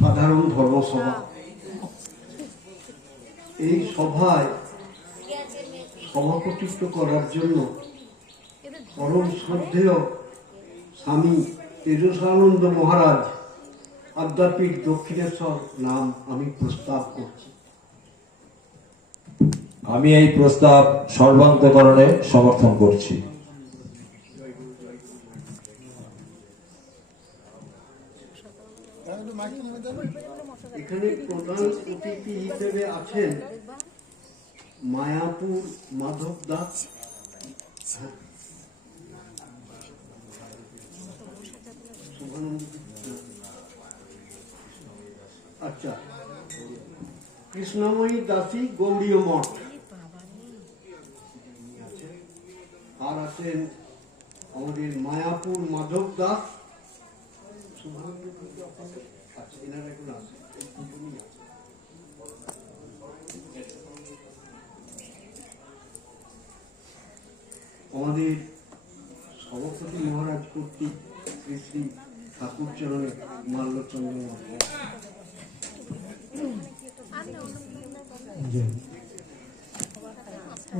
সাধারণ ধর্মসভা। এই সভায় সভাপতিত্ব করার জন্য পরম শ্রদ্ধেয় স্বামী তেজসানন্দ মহারাজ আদ্যাপীঠ দক্ষিণেশ্বর নাম আমি প্রস্তাব করছি। আমি এই প্রস্তাব সর্বান্তকরণে সমর্থন করছি। এখানে প্রধান অতিথি হিসেবে আছেন মায়াপুর মাধব দাস, আচ্ছা, কৃষ্ণময়ী দাসী গৌড়ীয় মঠ, আর আছেন আমাদের মায়াপুর মাধব দাস, আমাদের সভাপতি মহারাজ কর্তৃক শ্রী শ্রী ঠাকুর চরণে মাল্যচন্দ্র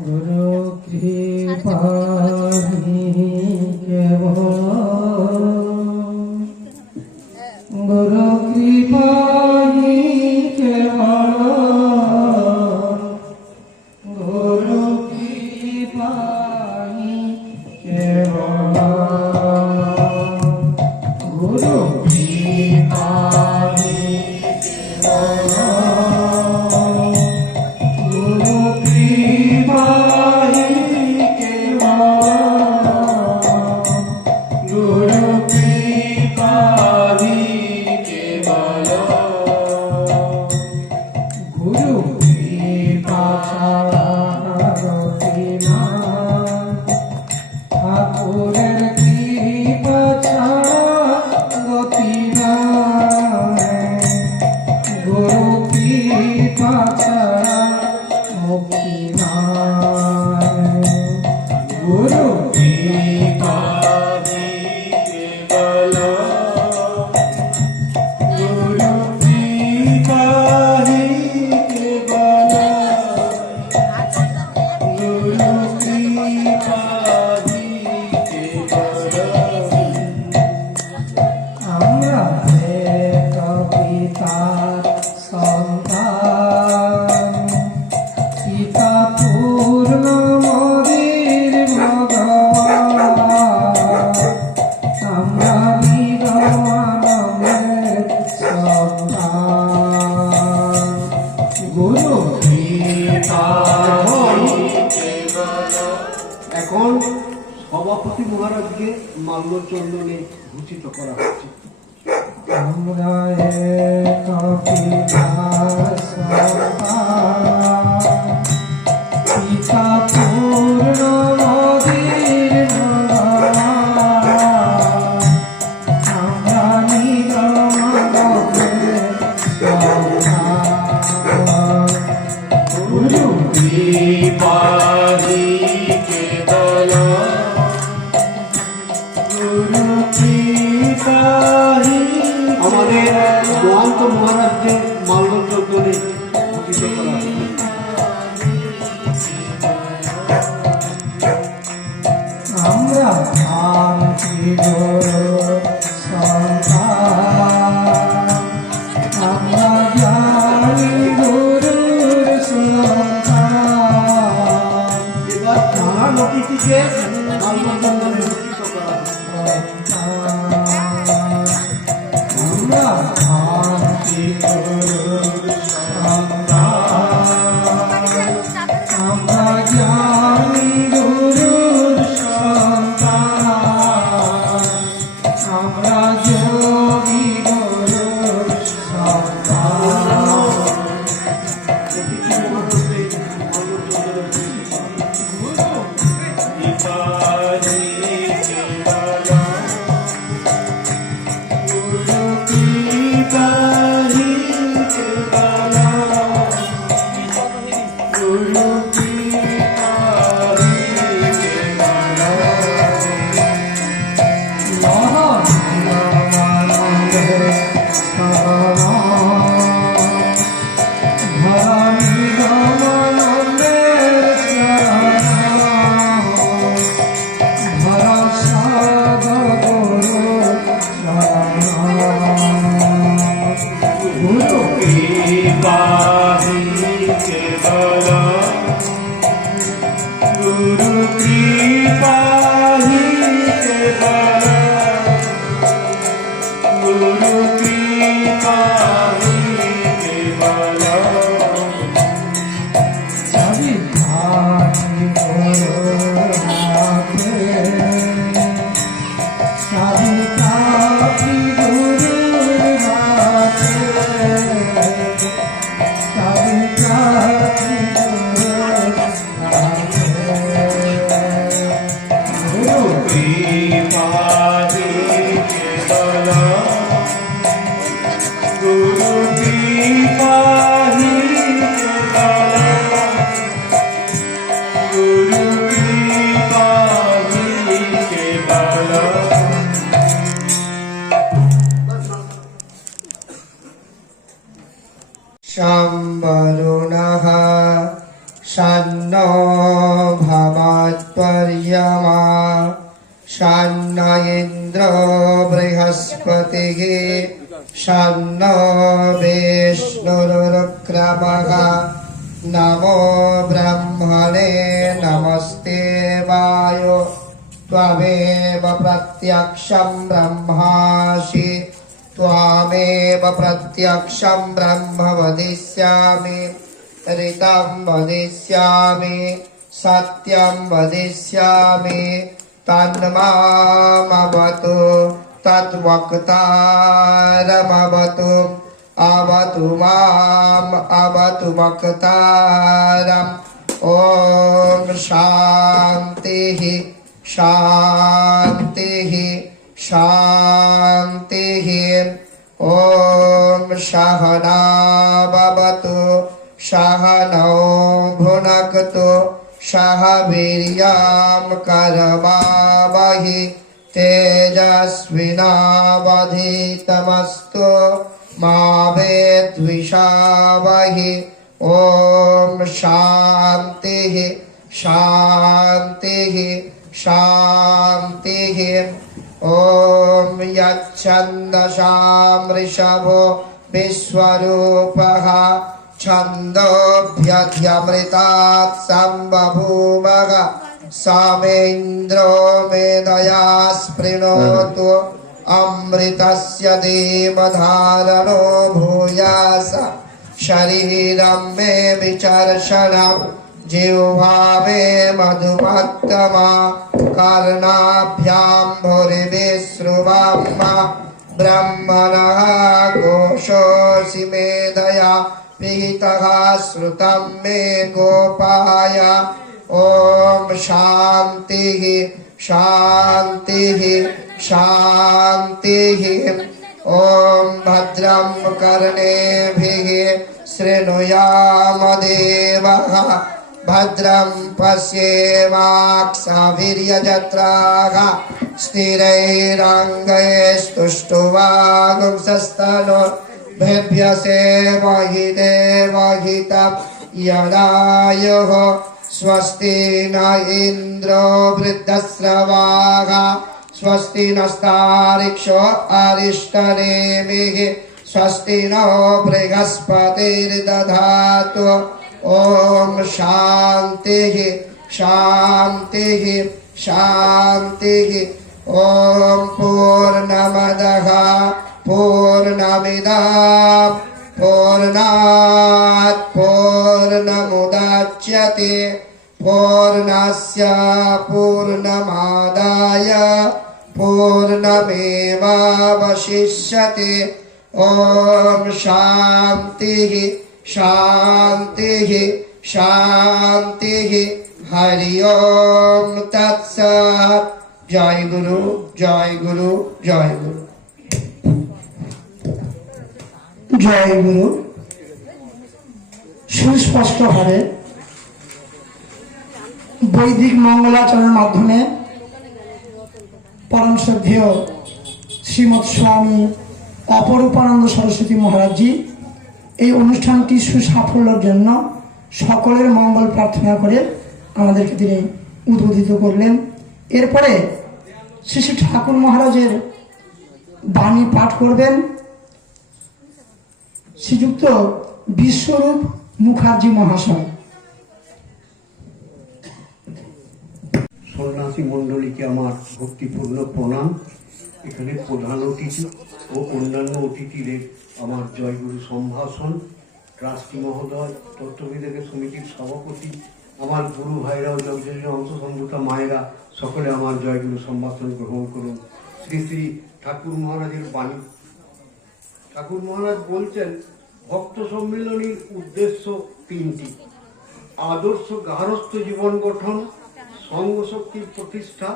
গুরু কৃপা গুরু কৃপা গুরু কৃপা গুরু কৃপা এখন সভাপতি মহারাজকে মাল্যচন্দনে ভূষিত করা হচ্ছে। আমাদের মহন্ত মহারাজকে মাল্যচন্দনে ভূষিত করা হচ্ছে। আমরা এবার প্রধান অতিথিকে মাল্যচন্দনে ভূষিত করা शम्वरुणः शन्नो भवत्पर्यमा शन्न इन्द्रो बृहस्पतिः शन्नो विष्णुरुक्रमः नमो ब्रह्मणे नमस्ते वायो त्वमेव प्रत्यक्षं ब्रह्मासि त्वामेव प्रत्यक्षं ब्रह्म वदिष्यामि ऋतं वदिष्यामि सत्यं वदिष्यामि तन्मामवतु तद्वक्तारमवतु अवतु माम् अवतु वक्तारम् ॐ शान्तिः शान्तिः शान्तिः ॐ सहना भवतु सहनौ भुनक्तु सह वीर्यं करवावहि तेजस्विनावधीतमस्तु मा विद्विषावहि ॐ शान्तिः शान्तिः शान्तिः ॐ यच्छन्दसां ऋषभो विश्वरूपः छन्दोऽभ्यध्यमृतात् सम्बभूवः सामेन्द्रो मेधया स्पृणोतु अमृतस्य देवधारणो भूयास शरीरं मे विचर्षणम् जिह्वा मे मधुमत्तमा कर्णाभ्यां भुरिविश्रुवम् ब्रह्मणः घोषोऽसि मेधया पिहितः श्रुतं मे गोपाय ॐ शान्तिः शान्तिः शान्तिः ॐ भद्रं कर्णेभिः शृणुयाम देवः भद्रं पश्येमाक्षाभिर्यजत्राः स्थिरैरङ्गैस्तुष्टुवागुंसस्तनोर्भिर्भ्यसेमहि देवहितं यदायुः स्वस्ति न इन्द्रो वृद्धश्रवाः स्वस्ति नस्तारिक्षो अरिष्टनेमिः स्वस्ति नो बृहस्पतिर्दधातु ॐ शान्तिः शान्तिः शान्तिः ॐ पूर्णमदः पूर्णमिदं पूर्णात् पूर्णमुदच्यते पूर्णस्य पूर्णमादाय पूर्णमेवावशिष्यते ॐ शान्तिः शान्तिः शान्तिः हरि ओम तत्सत् जय गुरु जय गुरु जय गुरु জয় গুরু। সুস্পষ্টভাবে বৈদিক মঙ্গলাচরণের মাধ্যমে পরম শ্রদ্ধেয় শ্রীমৎ স্বামী অপরূপানন্দ সরস্বতী মহারাজজি এই অনুষ্ঠানটি সুসাফল্যের জন্য সকলের মঙ্গল প্রার্থনা করে আমাদেরকে তিনি উদ্বোধিত করলেন। এরপরে শ্রী শ্রী ঠাকুর মহারাজের বাণী পাঠ করবেন শ্রীযুক্ত বিশ্বরূপ মুখার্জি মহাশয়। সন্ন্যাসী মণ্ডলীকে আমার ভক্তিপূর্ণ প্রণাম। এখানে প্রধান অতিথি ও অন্যান্য অতিথিদের আমার জয়গুরু সম্ভাষণ, ট্রাস্টি মহোদয়, তত্ত্ববিদের সমিতির সভাপতি, আমার গুরু ভাইরা ও জগজনী অংশসম্ভূতা মায়েরা সকলে আমার জয়গুরু সম্ভাষণ গ্রহণ করুন। শ্রী শ্রী ঠাকুর মহারাজের বাণী। ঠাকুর মহারাজ বলছেন, ভক্ত সম্মিলনীর উদ্দেশ্য তিনটি: আদর্শ গার্হস্থ্য জীবন গঠন, সঙ্গ শক্তির প্রতিষ্ঠা,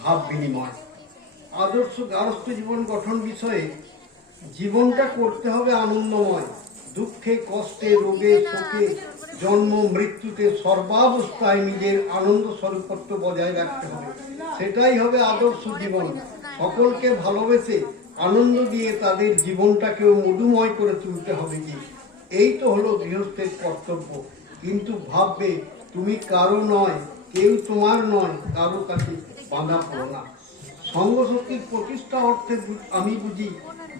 ভাব বিনিময়। আদর্শ গার্হস্থ্য জীবন গঠন বিষয়ে জীবনটা করতে হবে আনন্দময়। দুঃখে কষ্টে রোগে শোকে জন্ম মৃত্যুতে সর্বাবস্থায় নিজের আনন্দ স্বরূপত্ব বজায় রাখতে হবে। সেটাই হবে আদর্শ জীবন। সকলকে ভালোবেসে আনন্দ দিয়ে তাদের জীবনটাকেও মধুময় করে তুলতে হবে। কি এই তো হলো গৃহস্থের কর্তব্য। কিন্তু ভাববে তুমি কারো নয়, কেউ তোমার নয়, কারো কাছে বাঁধা পড়ো না। সঙ্গশক্তির প্রতিষ্ঠা অর্থে আমি বুঝি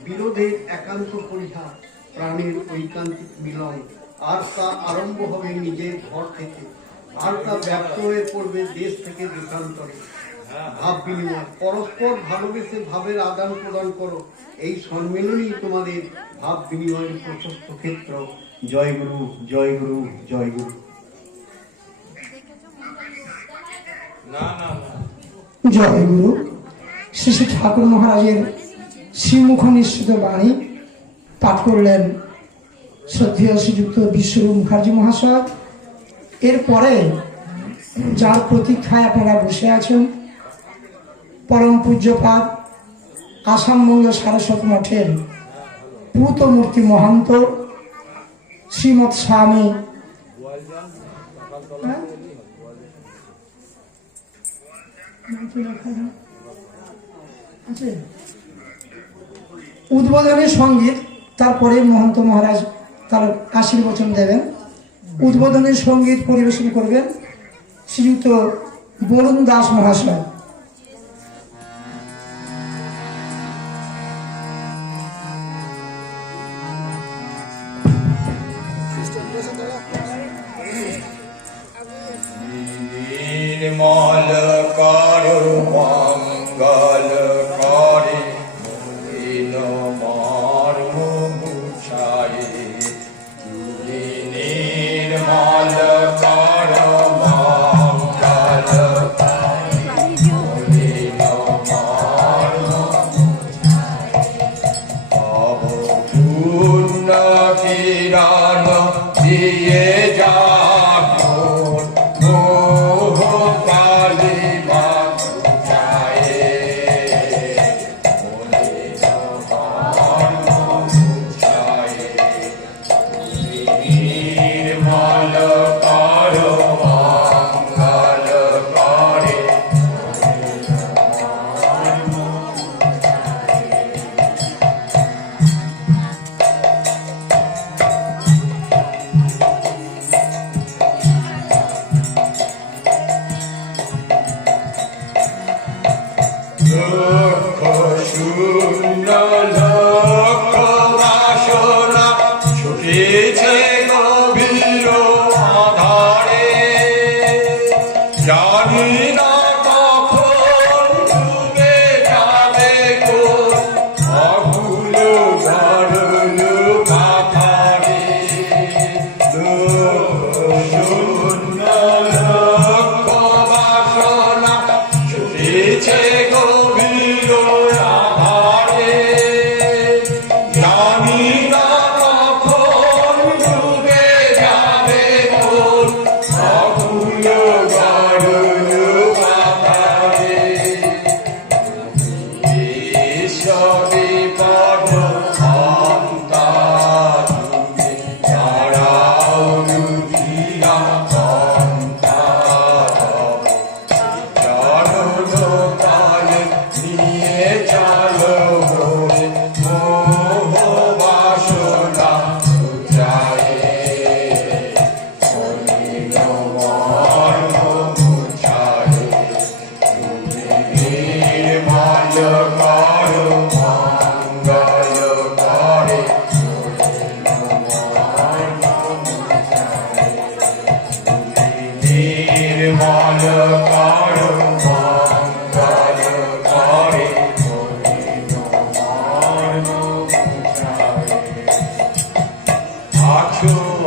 বিরোধের একান্ত পরিহার, প্রাণের ঐকান্তিক মিলন। আর তা আরম্ভ হবে নিজের ঘর থেকে, আর তা ব্যর্থ হয়ে পড়বে দেশ থেকে দেশান্তরে। ভাব বিনিময়, পরস্পর ভালোবেসে ভাবের আদান প্রদান করো। এই সম্মেলনই তোমাদের ভাব বিনিময়ের প্রশস্ত ক্ষেত্র। জয় গুরু, জয় গুরু, জয় গুরু। জয় গুরু। শ্রী শ্রী ঠাকুর মহারাজের শ্রীমুখ নিঃসৃত বাণী পাঠ করলেন শ্রদ্ধেয় শ্রীযুক্ত বিশ্বরূপ মুখার্জি মহাশয়। এরপরে যার প্রতীক্ষায় আপনারা বসে আছেন, পরম পূজ্যপাদ আসামবঙ্গ সারস্বত মঠের পূত মূর্তি মহান্ত শ্রীমৎ স্বামী উদ্বোধনী সঙ্গীত, তারপরে মহন্ত মহারাজ তার আশীর্বচন দেবেন। উদ্বোধনী সঙ্গীত পরিবেশন করবেন শ্রীযুক্ত বরুণ দাস মহাশয়। নির্মল করো মঙ্গল করে মলিন মর্ম মুছায়ে। নির্মল করো মঙ্গল করে মলিন মর্ম তব পূর্ণ কিরণ দিয়ে যা Shall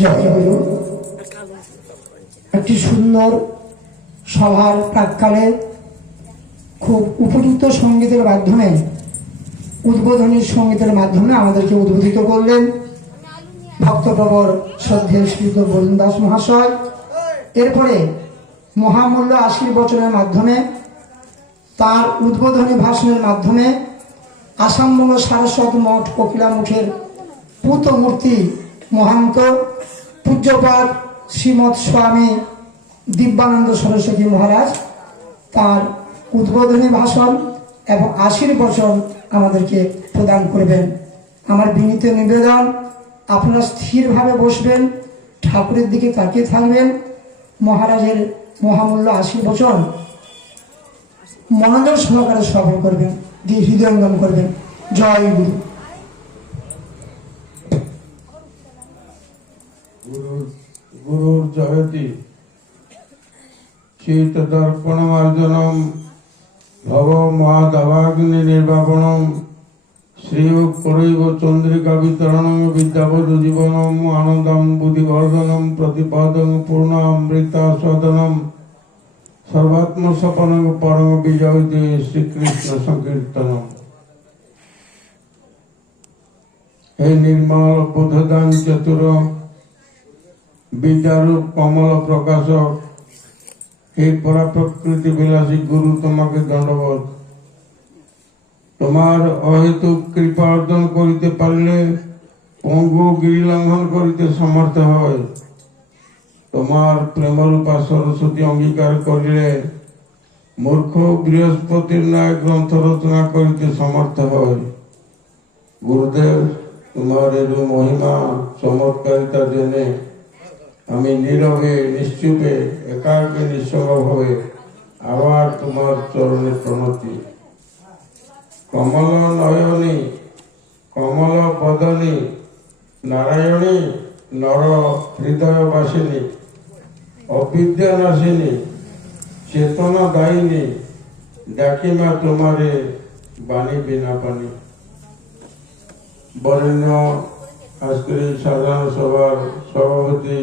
জয়গুরু। একটি সুন্দর সভার প্রাক্কালে খুব উপযুক্ত সঙ্গীতের মাধ্যমে, উদ্বোধনী সঙ্গীতের মাধ্যমে আমাদেরকে উদ্বোধিত করলেন ভক্তপ্রবর শ্রদ্ধেয় শ্রীযুক্ত বরুণ দাস মহাশয়। এরপরে মহামূল্য আশীর্বচনের মাধ্যমে, তার উদ্বোধনী ভাষণের মাধ্যমে আসামবঙ্গ সারস্বত মঠ কোকিলামুখের পূত মূর্তি মহান্ত পূজ্যপাদ শ্রীমৎ স্বামী দিব্যানন্দ সরস্বতী মহারাজ তার উদ্বোধনী ভাষণ এবং আশীর্বচন আমাদেরকে প্রদান করবেন। আমার বিনীত নিবেদন, আপনারা স্থিরভাবে বসবেন, ঠাকুরের দিকে তাকিয়ে থাকবেন, মহারাজের মহামূল্য আশীর্বচন মনোযোগ সহকারে শ্রবণ করবেন, দিয়ে হৃদয়ঙ্গম করবেন। জয় গুরু। গুরুর জয়তি শীতদর্পণমার্জনম ভব মহাদাবাগ্নি নির্বাপনম শ্রীকরৈব চন্দ্রিকা বিতরণম বিদ্যাপদ জীবনম আনন্দম বুদ্ধিবর্ধনম প্রতিপাদন পূর্ণামৃতা সদনম সর্বাত্মসপনং পরম বিজয় দে শ্রীকৃষ্ণ সংকীর্তনম। হে নির্মল বোধদান চতুর বিদ্যারূপ কমল প্রকাশক, হে পরা প্রকৃতি বিলাসী গুরু, তোমাকে দণ্ডবোধ। তোমার অহেতুক কৃপা অর্জন করিতে পারলে পঙ্গু গিরি লঙ্ঘন করিতে সমর্থ হয়। তোমার প্রেমরূপা সরস্বতী অঙ্গীকার করিলে মূর্খ বৃহস্পতির ন্যায় গ্রন্থ রচনা করিতে সমর্থ হয়। গুরুদেব, তোমার এরূপ মহিমা চমৎকারিতা জেনে আমি নীরবে নিশ্চুপে একাকে নিঃসঙ্গভাবে আবার তোমার চরণে প্রণতি। কমল নয়নী কমল বদনী নারায়ণী নর হৃদয় বাসিনী অবিদ্যা নাশিনী চেতনা দায়িনী ডাকিমা তোমারে বাণী বিনা পানি। বরেণ্য আজকের এই সাধারণ সভার সভাপতি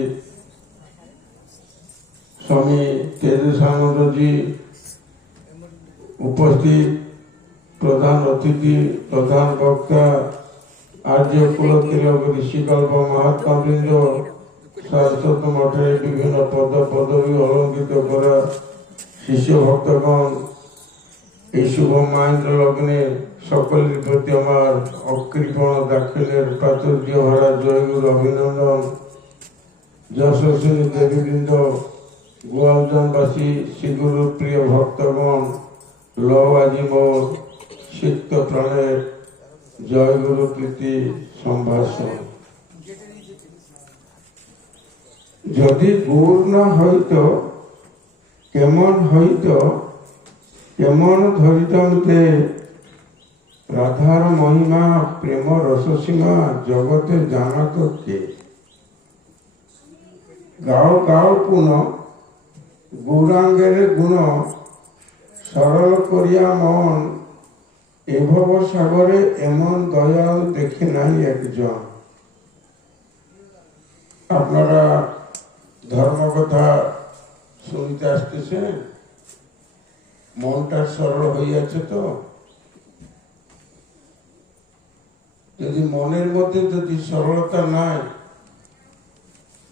স্বামী তেজসানন্দজি, উপস্থিত প্রধান অতিথি, প্রধান বক্তা, আর্য কুলতিলক ঋষিকল্প মহাত্মাবৃন্দ, সারস্বত মঠের বিভিন্ন পদ পদবী অলঙ্কৃত করা শিষ্য ভক্তগণ, এই শুভ মহেন্দ্র লগ্নে সকলের প্রতি আমার অকৃপণ দাক্ষিণের প্রাচুর্য ভরা জয়গুরু অভিনন্দন। যশস্বিনী দেবীবৃন্দ, গোয়ালজনবাসী, শ্রীগুরু প্রিয় ভক্তগণ, লও আজি মোর সিক্ত প্রাণের জয়গুরু প্রীতি সম্ভাষণ। যদি গুর না হইত কেমন ধরিতম তে, রাধার মহিমা প্রেম রসসীমা জগতে জানত কে। গাও গাও পুন গৌরাঙ্গের গুণ, সরল করিয়া মন, এভব সাগরে এমন দয়াল দেখে নাই একজন। আপনারা ধর্মকথা শুনতে আসতেছেন, মনটা সরল হইয়াছে তো? যদি মনের মধ্যে যদি সরলতা নাই,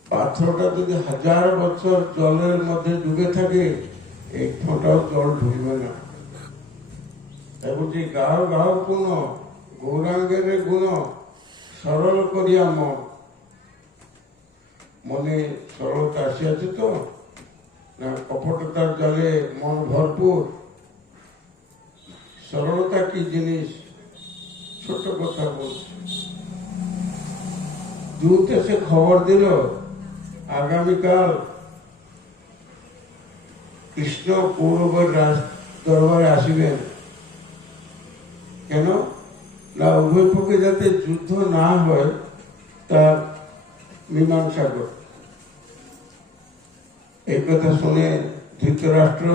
পাথরটা যদি 1000 বছর জলের মধ্যে ডুবে থাকে, এক ফোঁটাও জল ঢুকবে না। বলছি, গাও গাও গুণ গৌরাঙ্গের গুণ, সরল করিয়া মন। মনে সরলতা আসিয়াছে তো না? কপটতার জলে মন ভরপুর। সরলতা কি জিনিস? ছোট কথা বলছে, দূত এসে খবর দিল আগামীকাল কৃষ্ণ কৌরবের দরবারে আসিবেন। কেন না? উভয় পক্ষে যাতে যুদ্ধ না হয় তার মীমাংসা কর। এই কথা শুনে ধৃতরাষ্ট্র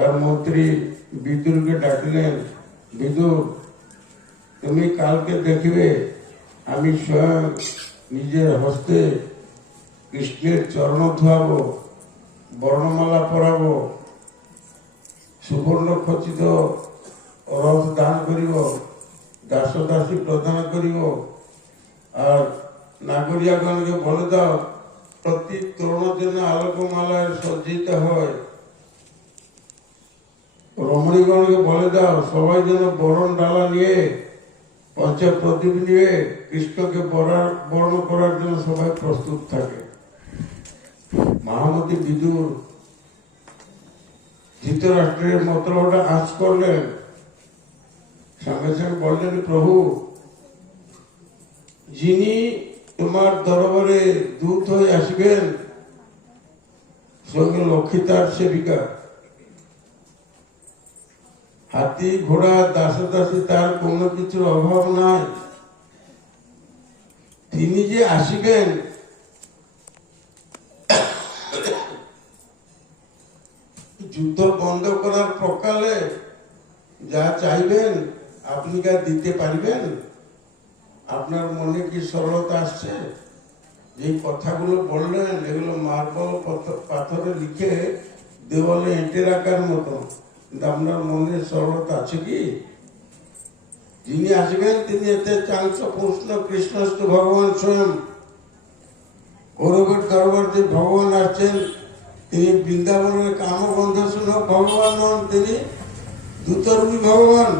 তার মন্ত্রী বিদুরকে ডাকলেন, বিদুর, তুমি কালকে দেখবে আমি স্বয়ং নিজের হস্তে কৃষ্ণের চরণ ধোয়াবো, বর্ণমালা পরাবো, সুবর্ণ খচিত রথ দান করিব, দাস দাসী প্রদান করিব। আর নাগরিকগণকে বলে দাও প্রতি তরুণ যেন আলোকমালায় সজ্জিত হয়। রমণীগণকে বলে দাও সবাই যেন বরণ ডালা নিয়ে, পঞ্চ প্রদীপ নিয়ে কৃষ্ণকে বরণ করার জন্য সবাই প্রস্তুত থাকে। মহামতি বিদুর ধৃতরাষ্ট্রের মন্ত্রটা আঁচ করলেন, সঙ্গে সঙ্গে বললেন, প্রভু, যিনি তোমার দরবারে দূত হয়ে আসবেন সঙ্গে লক্ষ্মী তার সেবিকা, হাতি ঘোড়া দাস দাসী তার কোনো কিছুর অভাব নাই। তিনি যে আসিবেন যুদ্ধ বন্ধ করার প্রকালে যা চাইবেন আপনি তা দিতে পারবেন? আপনার মনে কি সরলতা আসছে? যে কথাগুলো বললেন এগুলো মার্বল পাথরে লিখে দেওয়ালে এঁটে রাখার মতো, কিন্তু আপনার মনে সরলতা আছে কি? যিনি আসবেন তিনি এতে চাংস প্রশ্ন কৃষ্ণস্থ ভগবান স্বয়ং। কৌরবের দরবার যে ভগবান আসছেন তিনি বৃন্দাবনের কামবন্ধ শুনে ভগবান নন, তিনি দূতরূপী ভগবান।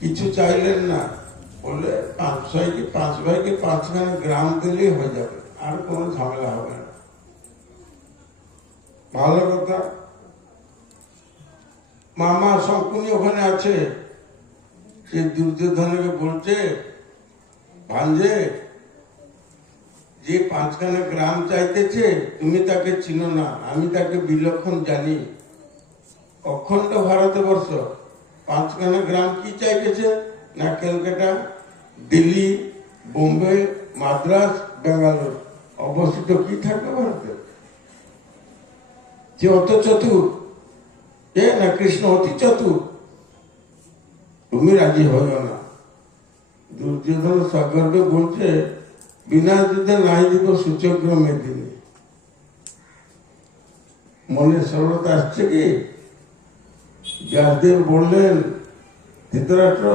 কিছু চাইলেন না, বললে 5 ভাইকে 5খানা গ্রাম দিলেই হয়ে যাবে, আর কোনো ঝামেলা হবে না। ভালো কথা। মামা শঙ্কুনি ওখানে আছে, সে দুর্যোধনকে বলছে, ভাঞ্জে, যে 5খানা গ্রাম চাইতেছে তুমি তাকে চিনো না, আমি তাকে বিলক্ষণ জানি। অখণ্ড ভারতবর্ষ 5খানা গ্রাম কি চাইতেছে না, কলকাতা, দিল্লি, বোম্বে, মাদ্রাস, বেঙ্গালোর, অবস্থিত কি থাকবে ভারতে? যে অত চতুর না কৃষ্ণ অতি চতুর, তুমি রাজি হইও না। দুর্যোধন সগর্বে বলছে, বিনা যুদ্ধে নাই দিব সূচক্র মেদিনী। মনে সরলতা আসছে কি? ব্যাসদেব বললেন, ধৃতরাষ্ট্র,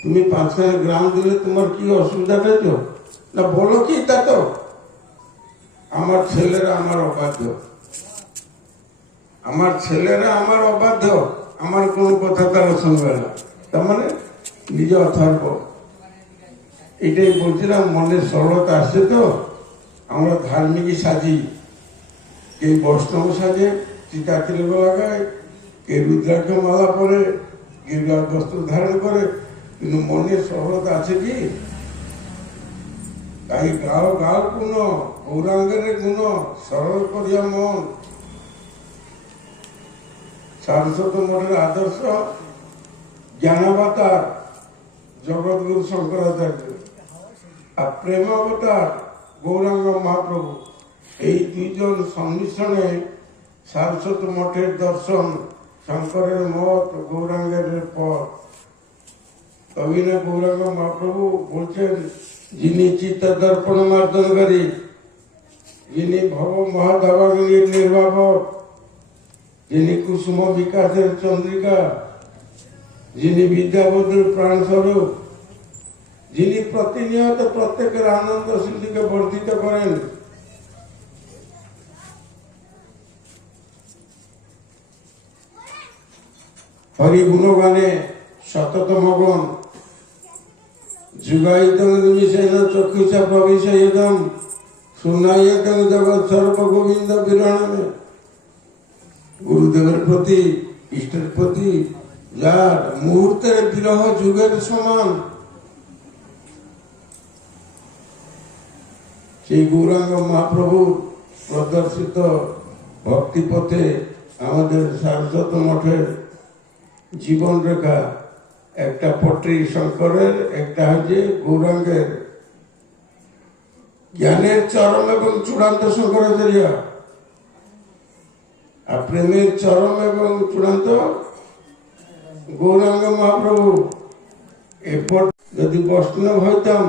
তুমি 5খানা গ্রাম দিলে তোমার কি অসুবিধা পেয়েছ না? বলো কি তা তো? আমার ছেলেরা আমার অবাধ্য, আমার ছেলেরা আমার অবাধ্য, আমার কোনো কথা তারা শুনবে না। তার মানে নিজে অথর্ব। এটাই বলছিলাম, মনের সরলতা আসছে তো। আমরা ধার্মিকই সাজি, কেউ বৈষ্ণব সাজে, চিতা তিলক লাগায়, কেউ রুদ্রাক্ষ মালা পরে, কেউ বস্ত্র ধারণ করে, কিন্তু মনের সরলতা আছে কি? তাই গাও গাও গুণ, গৌরাঙ্গের গুণ, সরল করিয়া মন। সারস্বত মঠের আদর্শ জ্ঞানাবতার জগৎগুরু শঙ্করাচার্য, আর প্রেমাবতার গৌরাঙ্গ মহাপ্রভু। এই দুইজন সংমিশ্রণে সারস্বত মঠের দর্শন, শঙ্করের মত, গৌরাঙ্গের পথ। কবিনে গৌরাঙ্গ মহাপ্রভু বলছেন, যিনি চিত্ত দর্পণ মার্জনকারী, যিনি ভব মহাদাবাগ্নির নির্বাপক, যিনি কুসুম বিকাশের চন্দ্রিকা, যিনি বিদ্যাবধূর প্রাণস্বরূপ, যিনি প্রতিনিয়ত প্রত্যেকের আনন্দ সিদ্ধিকে বর্ধিত করেন। হরি গুণগানে সতত মগন, যুগায়িতং নিমিষেণ চক্ষুষা প্রবিশয়িতং, শুনায়িতং জগৎ সর্ব গোবিন্দ বিরণমে। গুরুদেবের প্রতি, ইষ্টের প্রতি যার মুহূর্তের বিরহ যুগের সমান, সেই গৌরাঙ্গ মহাপ্রভুর প্রদর্শিত ভক্তি পথে আমাদের সারস্বত মঠের জীবন রেখা। একটা পট্টি শঙ্করের, একটা হচ্ছে গৌরাঙ্গের। জ্ঞানের চরম এবং চূড়ান্ত শঙ্করাচার্য, আর প্রেমের চরম এবং চূড়ান্ত গৌরাঙ্গ মহাপ্রভু। এরপর যদি বৈষ্ণব হইতাম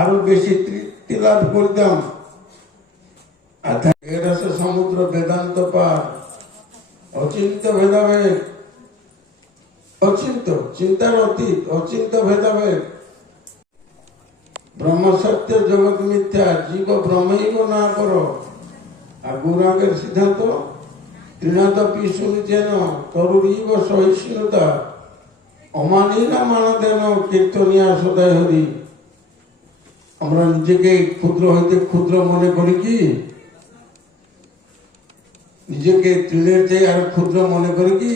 আরো বেশি তৃপ্তি লাভ করতাম। এর আছে সমুদ্র বেদান্ত পার, অচিন্ত ভেদাভেদ, অচিন্ত চিন্তার অতীত, অচিন্ত ভেদাভেদ। ব্রহ্ম সত্য জগৎ মিথ্যা, জীব ব্রহ্মৈব না পর। আর গৌরাঙ্গের সিদ্ধান্ত তৃণাদপি শুনিছেন তরুরীব সহিষ্ণুতা, অমানি না মানদেন কীর্তনিয়া সদায় হরি। আমরা নিজেকে ক্ষুদ্র হইতে ক্ষুদ্র মনে করি কি? নিজেকে তৃণের চেয়ে আর ক্ষুদ্র মনে করি কি?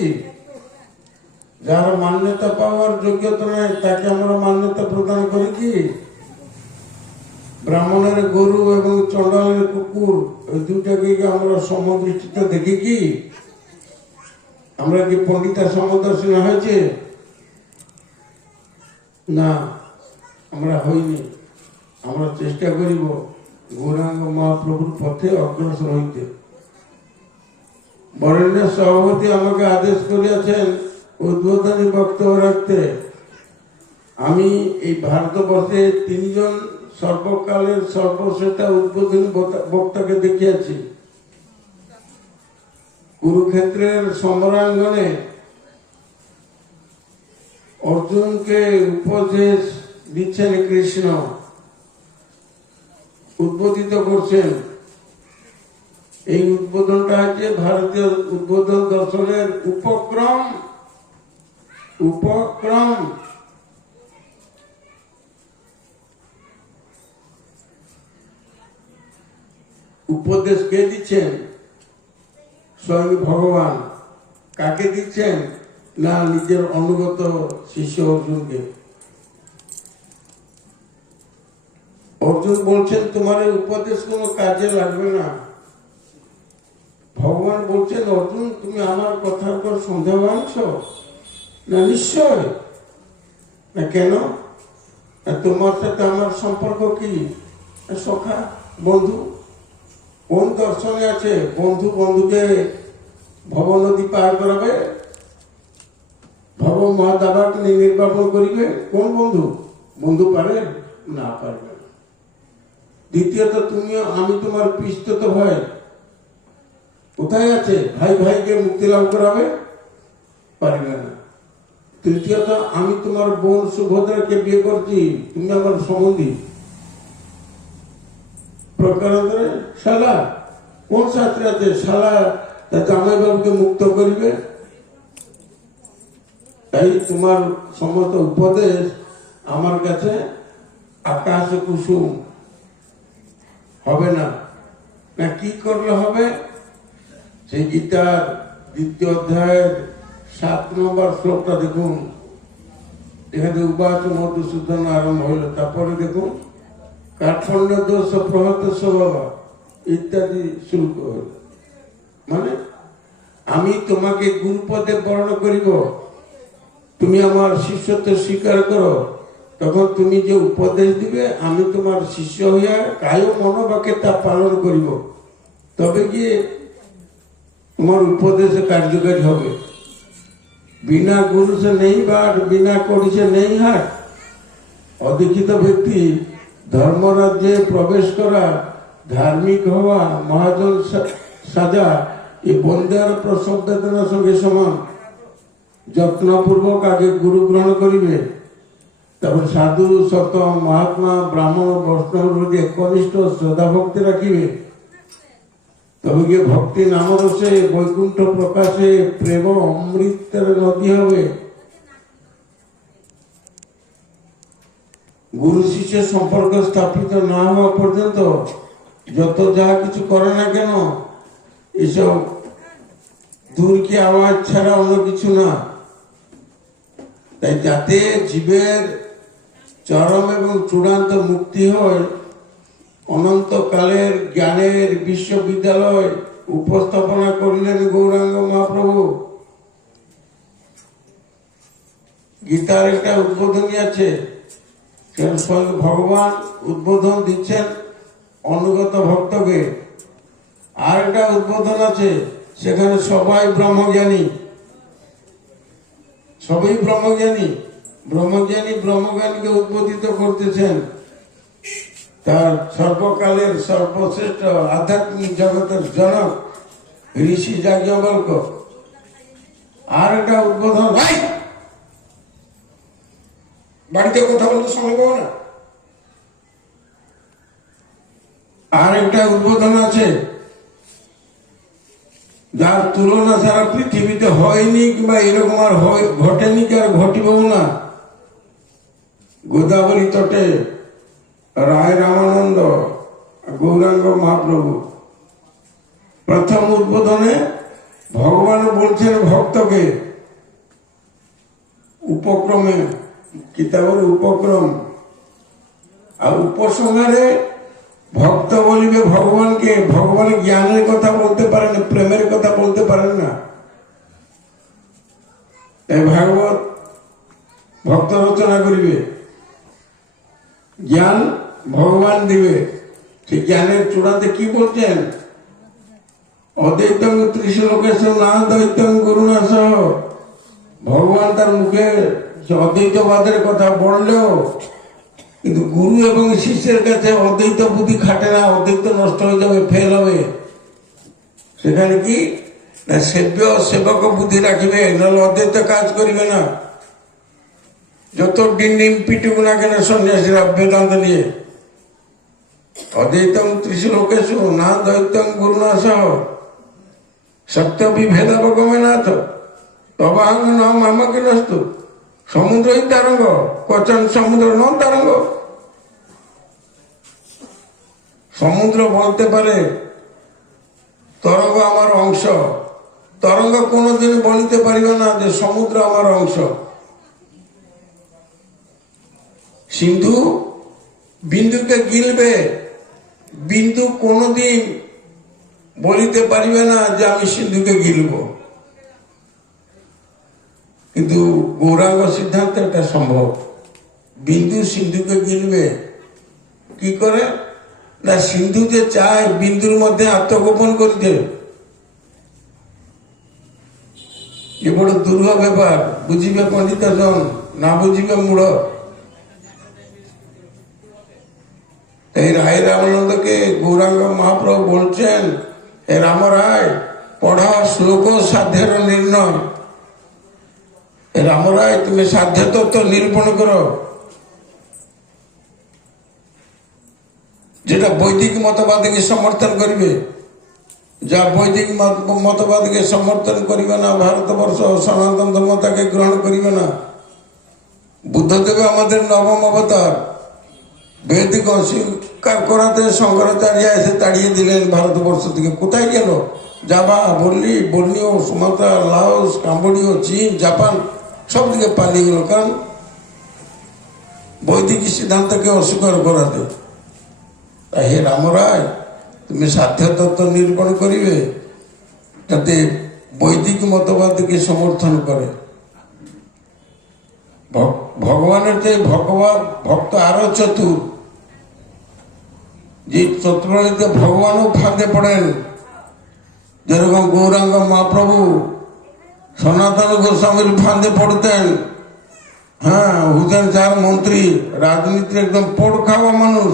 যার মান্যতা পাওয়ার যোগ্যতা নেই তাকে আমরা মান্যতা প্রদান করি কি? ব্রাহ্মণের গরু এবং চণ্ডালের কুকুর, ওই দুটাকে কি আমরা সমদৃষ্টিতে দেখি কি? আমরা কি পণ্ডিতা সমদর্শন হয়েছে? না, আমরা হইনি। আমরা চেষ্টা করিব গৌরাঙ্গ মহাপ্রভুর পথে অগ্রসর হইতে। বরেণ্য সভাপতি আমাকে আদেশ করিয়াছেন উদ্বোধনী বক্তব্য রাখতে। আমি এই ভারতবর্ষে 3 জন সর্বকালের সর্বশ্রেষ্ঠ উদ্বোধনী বক্তাকে দেখিয়াছি। কুরুক্ষেত্রের সমরাঙ্গনে অর্জুনকে উপদেশ দিচ্ছেন কৃষ্ণ, উদ্বোধিত করছেন। এই উদ্বোধনটা হচ্ছে ভারতীয় উদ্বোধন দর্শনের উপক্রম। উপদেশ কে দিচ্ছেন? স্বয়ং ভগবান। কাকে দিচ্ছেন? না, নিজের অনুগত শিষ্য অর্জুনকে। অর্জুন বলছেন তোমার এই উপদেশ কোনো কাজে লাগবে না। ভগবান বলছেন অর্জুন তুমি আমার কথার পর সন্দেহ আনছো? না, নিশ্চয় না। কেন? তোমার সাথে আমার সম্পর্ক কি? সখা, বন্ধু। কোন দর্শনে আছে বন্ধু বন্ধুকে ভব নদী পার করাবে, ভব মহাদাবাকে নির্বাপন করিবে? কোন বন্ধু? বন্ধু পারে না, পারবে না। দ্বিতীয়ত তুমিও আমি তোমার পিস্তত ভাই, কোথায় আছে? ভাই ভাইকে মুক্তি লাভ করাবে? পারবে না। তৃতীয়ত আমি তোমার বোন সুভদ্রাকে বিয়ে করছি, তুমি আমার সম্বন্ধী। প্রকারান্তরে শালা, কোন শাস্ত্রে আছে শালা জামাই বাবুকে মুক্ত করিবে? তাই তোমার সমস্ত উপদেশ আমার কাছে আকাশ কুসুম হবে না। না, কি করলে হবে? সেই গীতার 2য় অধ্যায়ের 7 নম্বর শ্লোকটা দেখুন। এখানে উবাচ মধুসূদন আরম্ভ হইল, তারপরে দেখুন কাঠখণ্ড দোষ প্রহত স্বভাব ইত্যাদি শুল্ক হইল। মানে আমি তোমাকে গুরুপদে বর্ণ করিব, তুমি আমার শিষ্যত্ব স্বীকার করো, তখন তুমি যে উপদেশ দিবে আমি তোমার শিষ্য হইয়া কায় মনোবাক্যে তা পালন করিব, তবে গিয়ে তোমার উপদেশে কার্যকারী হবে। বিনা গুরু সে নেই বাট, বিনা করি সে নেই হাট। অদীক্ষিত ব্যক্তি ধর্মরাজ্যে প্রবেশ করা, ধার্মিক হওয়া, মহাজন সাজা এই বন্দের প্রসব বেদনার সঙ্গে সমান। যত্নপূর্বক আগে গুরু গ্রহণ করিবে, তারপর সাধু সত মহাত্মা ব্রাহ্মণ বৈষ্ণব প্রতি একনিষ্ঠ শ্রদ্ধা ভক্তি রাখিবে, তবে গিয়ে ভক্তি নামরসে বৈকুণ্ঠ প্রকাশে প্রেম অমৃতের নদী হবে। গুরু শিষ্যের সম্পর্ক স্থাপিত না হওয়া পর্যন্ত যত যা কিছু করে না কেন এসব দূর কি আওয়াজ ছাড়া অন্য কিছু না। তাই যাতে জীবের চরম এবং চূড়ান্ত মুক্তি হয়, অনন্তকালের জ্ঞানের বিশ্ববিদ্যালয় উপস্থাপনা করলেন গৌরাঙ্গ মহাপ্রভু। গীতার একটা উদ্বোধনী আছে, ভগবান উদ্বোধন দিচ্ছেন অনুগত ভক্তকে। আর একটা উদ্বোধন আছে সেখানে সবাই ব্রহ্মজ্ঞানী, সবই ব্রহ্মজ্ঞানী। ব্রহ্মজ্ঞানীকে উদ্বোধিত করতেছেন তার সর্বকালের সর্বশ্রেষ্ঠ আধ্যাত্মিক জগতের জনক ঋষি যাজ্ঞবল্ক্য। আর একটা উদ্বোধন, বাড়িতে কথা বলতে সময় পাবো না। আর একটা উদ্বোধন আছে যার তুলনা সারা পৃথিবীতে হয়নি, কিংবা এরকম আর ঘটেনি, কি আর ঘটিবেও না। গোদাবরী তটে রায় রামানন্দ গৌরাঙ্গ মহাপ্রভু প্রথম উদ্বোধনে ভগবান বলছেন ভক্তকে উপক্রমে, কিতাবের উপক্রম, আর উপসংহারে ভক্ত বলিবে ভগবানকে। ভগবানের জ্ঞানের কথা বলতে পারেন, প্রেমের কথা বলতে পারেন না। এই ভাগবত ভক্ত রচনা করিবে, জ্ঞান ভগবান দিবে। সেই জ্ঞানের চূড়াতে কি বলছেন? অদ্বৈতং ত্রিশলোকেশ না দ্বৈতং গুরুণা সহ। ভগবান তার মুখে অদ্বৈতবাদের কথা বললেও কিন্তু গুরু এবং শিষ্যের কাছে অদ্বৈত বুদ্ধি খাটে না, অদ্বৈত নষ্ট হয়ে যাবে, ফেল হবে। সেখানে কি না সেব্য সেবক বুদ্ধি রাখিবে, নাহলে অদ্বৈত কাজ করিবে না। যত ডিম পিটুক না কেন সন্ন্যাসীরা বেদান্ত নিয়ে, অদ্বৈতং ত্রিশলোকেশু না দ্বৈতং গুরুণা সহ সত্য বিভেদাবগমে নাথ তবাহং নাম আমাকে নস্তু সমুদ্রই তরঙ্গ কচন সমুদ্র ন তরঙ্গ। সমুদ্র বলতে পারে তরঙ্গ আমার অংশ, তরঙ্গ কোনোদিন বলিতে পারিবে না যে সমুদ্র আমার অংশ। সিন্ধু বিন্দুকে গিলবে, বিন্দু কোনোদিন বলিতে পারিবে না যে আমি সিন্ধুকে গিলব। কিন্তু গৌরাঙ্গ সিদ্ধান্ত এটা সম্ভব। বিন্দু সিন্ধুকে গিলবে কি করে না, সিন্ধু যে চায় বিন্দুর মধ্যে আত্মগোপন করিতে। এ বড় দুর্গ ব্যাপার, বুঝিবে পণ্ডিত জন, না বুঝিবে মূঢ়। এই রায় রামানন্দকে গৌরাঙ্গ মহাপ্রভু বলছেন, এ রামরায় পড়া শ্লোক সাধ্যের নির্ণয়। এ রামরায় তুমি সাধ্য তত্ত্ব নিরূপণ করো। যেটা বৈদিক মতবাদকে সমর্থন করিবে, যা বৈদিক মতবাদকে সমর্থন করিবে না, ভারতবর্ষ সনাতন ধর্ম তাকে গ্রহণ করিবে না। বুদ্ধদেব আমাদের নবম অবতার, বৈদিক অস্বীকার করাতে শঙ্করাচার্য এসে তাড়িয়ে দিলেন ভারতবর্ষ থেকে। কোথায় গেল? Java, Borneo, Sumatra, Laos, Cambodia, চীন, জাপান সব দিকে পালিয়ে গেল। কারণ বৈদিক সিদ্ধান্তকে অস্বীকার করাতে। তাই হে রামরায় তুমি সাধ্য তত্ত্ব নিরূপণ করিবে যাতে বৈদিক মতবাদকে সমর্থন করে। ভগবানের যে ভক্ত আরো চতুর, যে চতুর্থীতে ভগবানও ফাঁদে পড়েন। যেরকম গৌরাঙ্গ মহাপ্রভু সনাতন গোস্বামীর ফাঁদে পড়তেন। হ্যাঁ, হুসেন চার মন্ত্রী, রাজনীতির একদম পোড় খাওয়া মানুষ।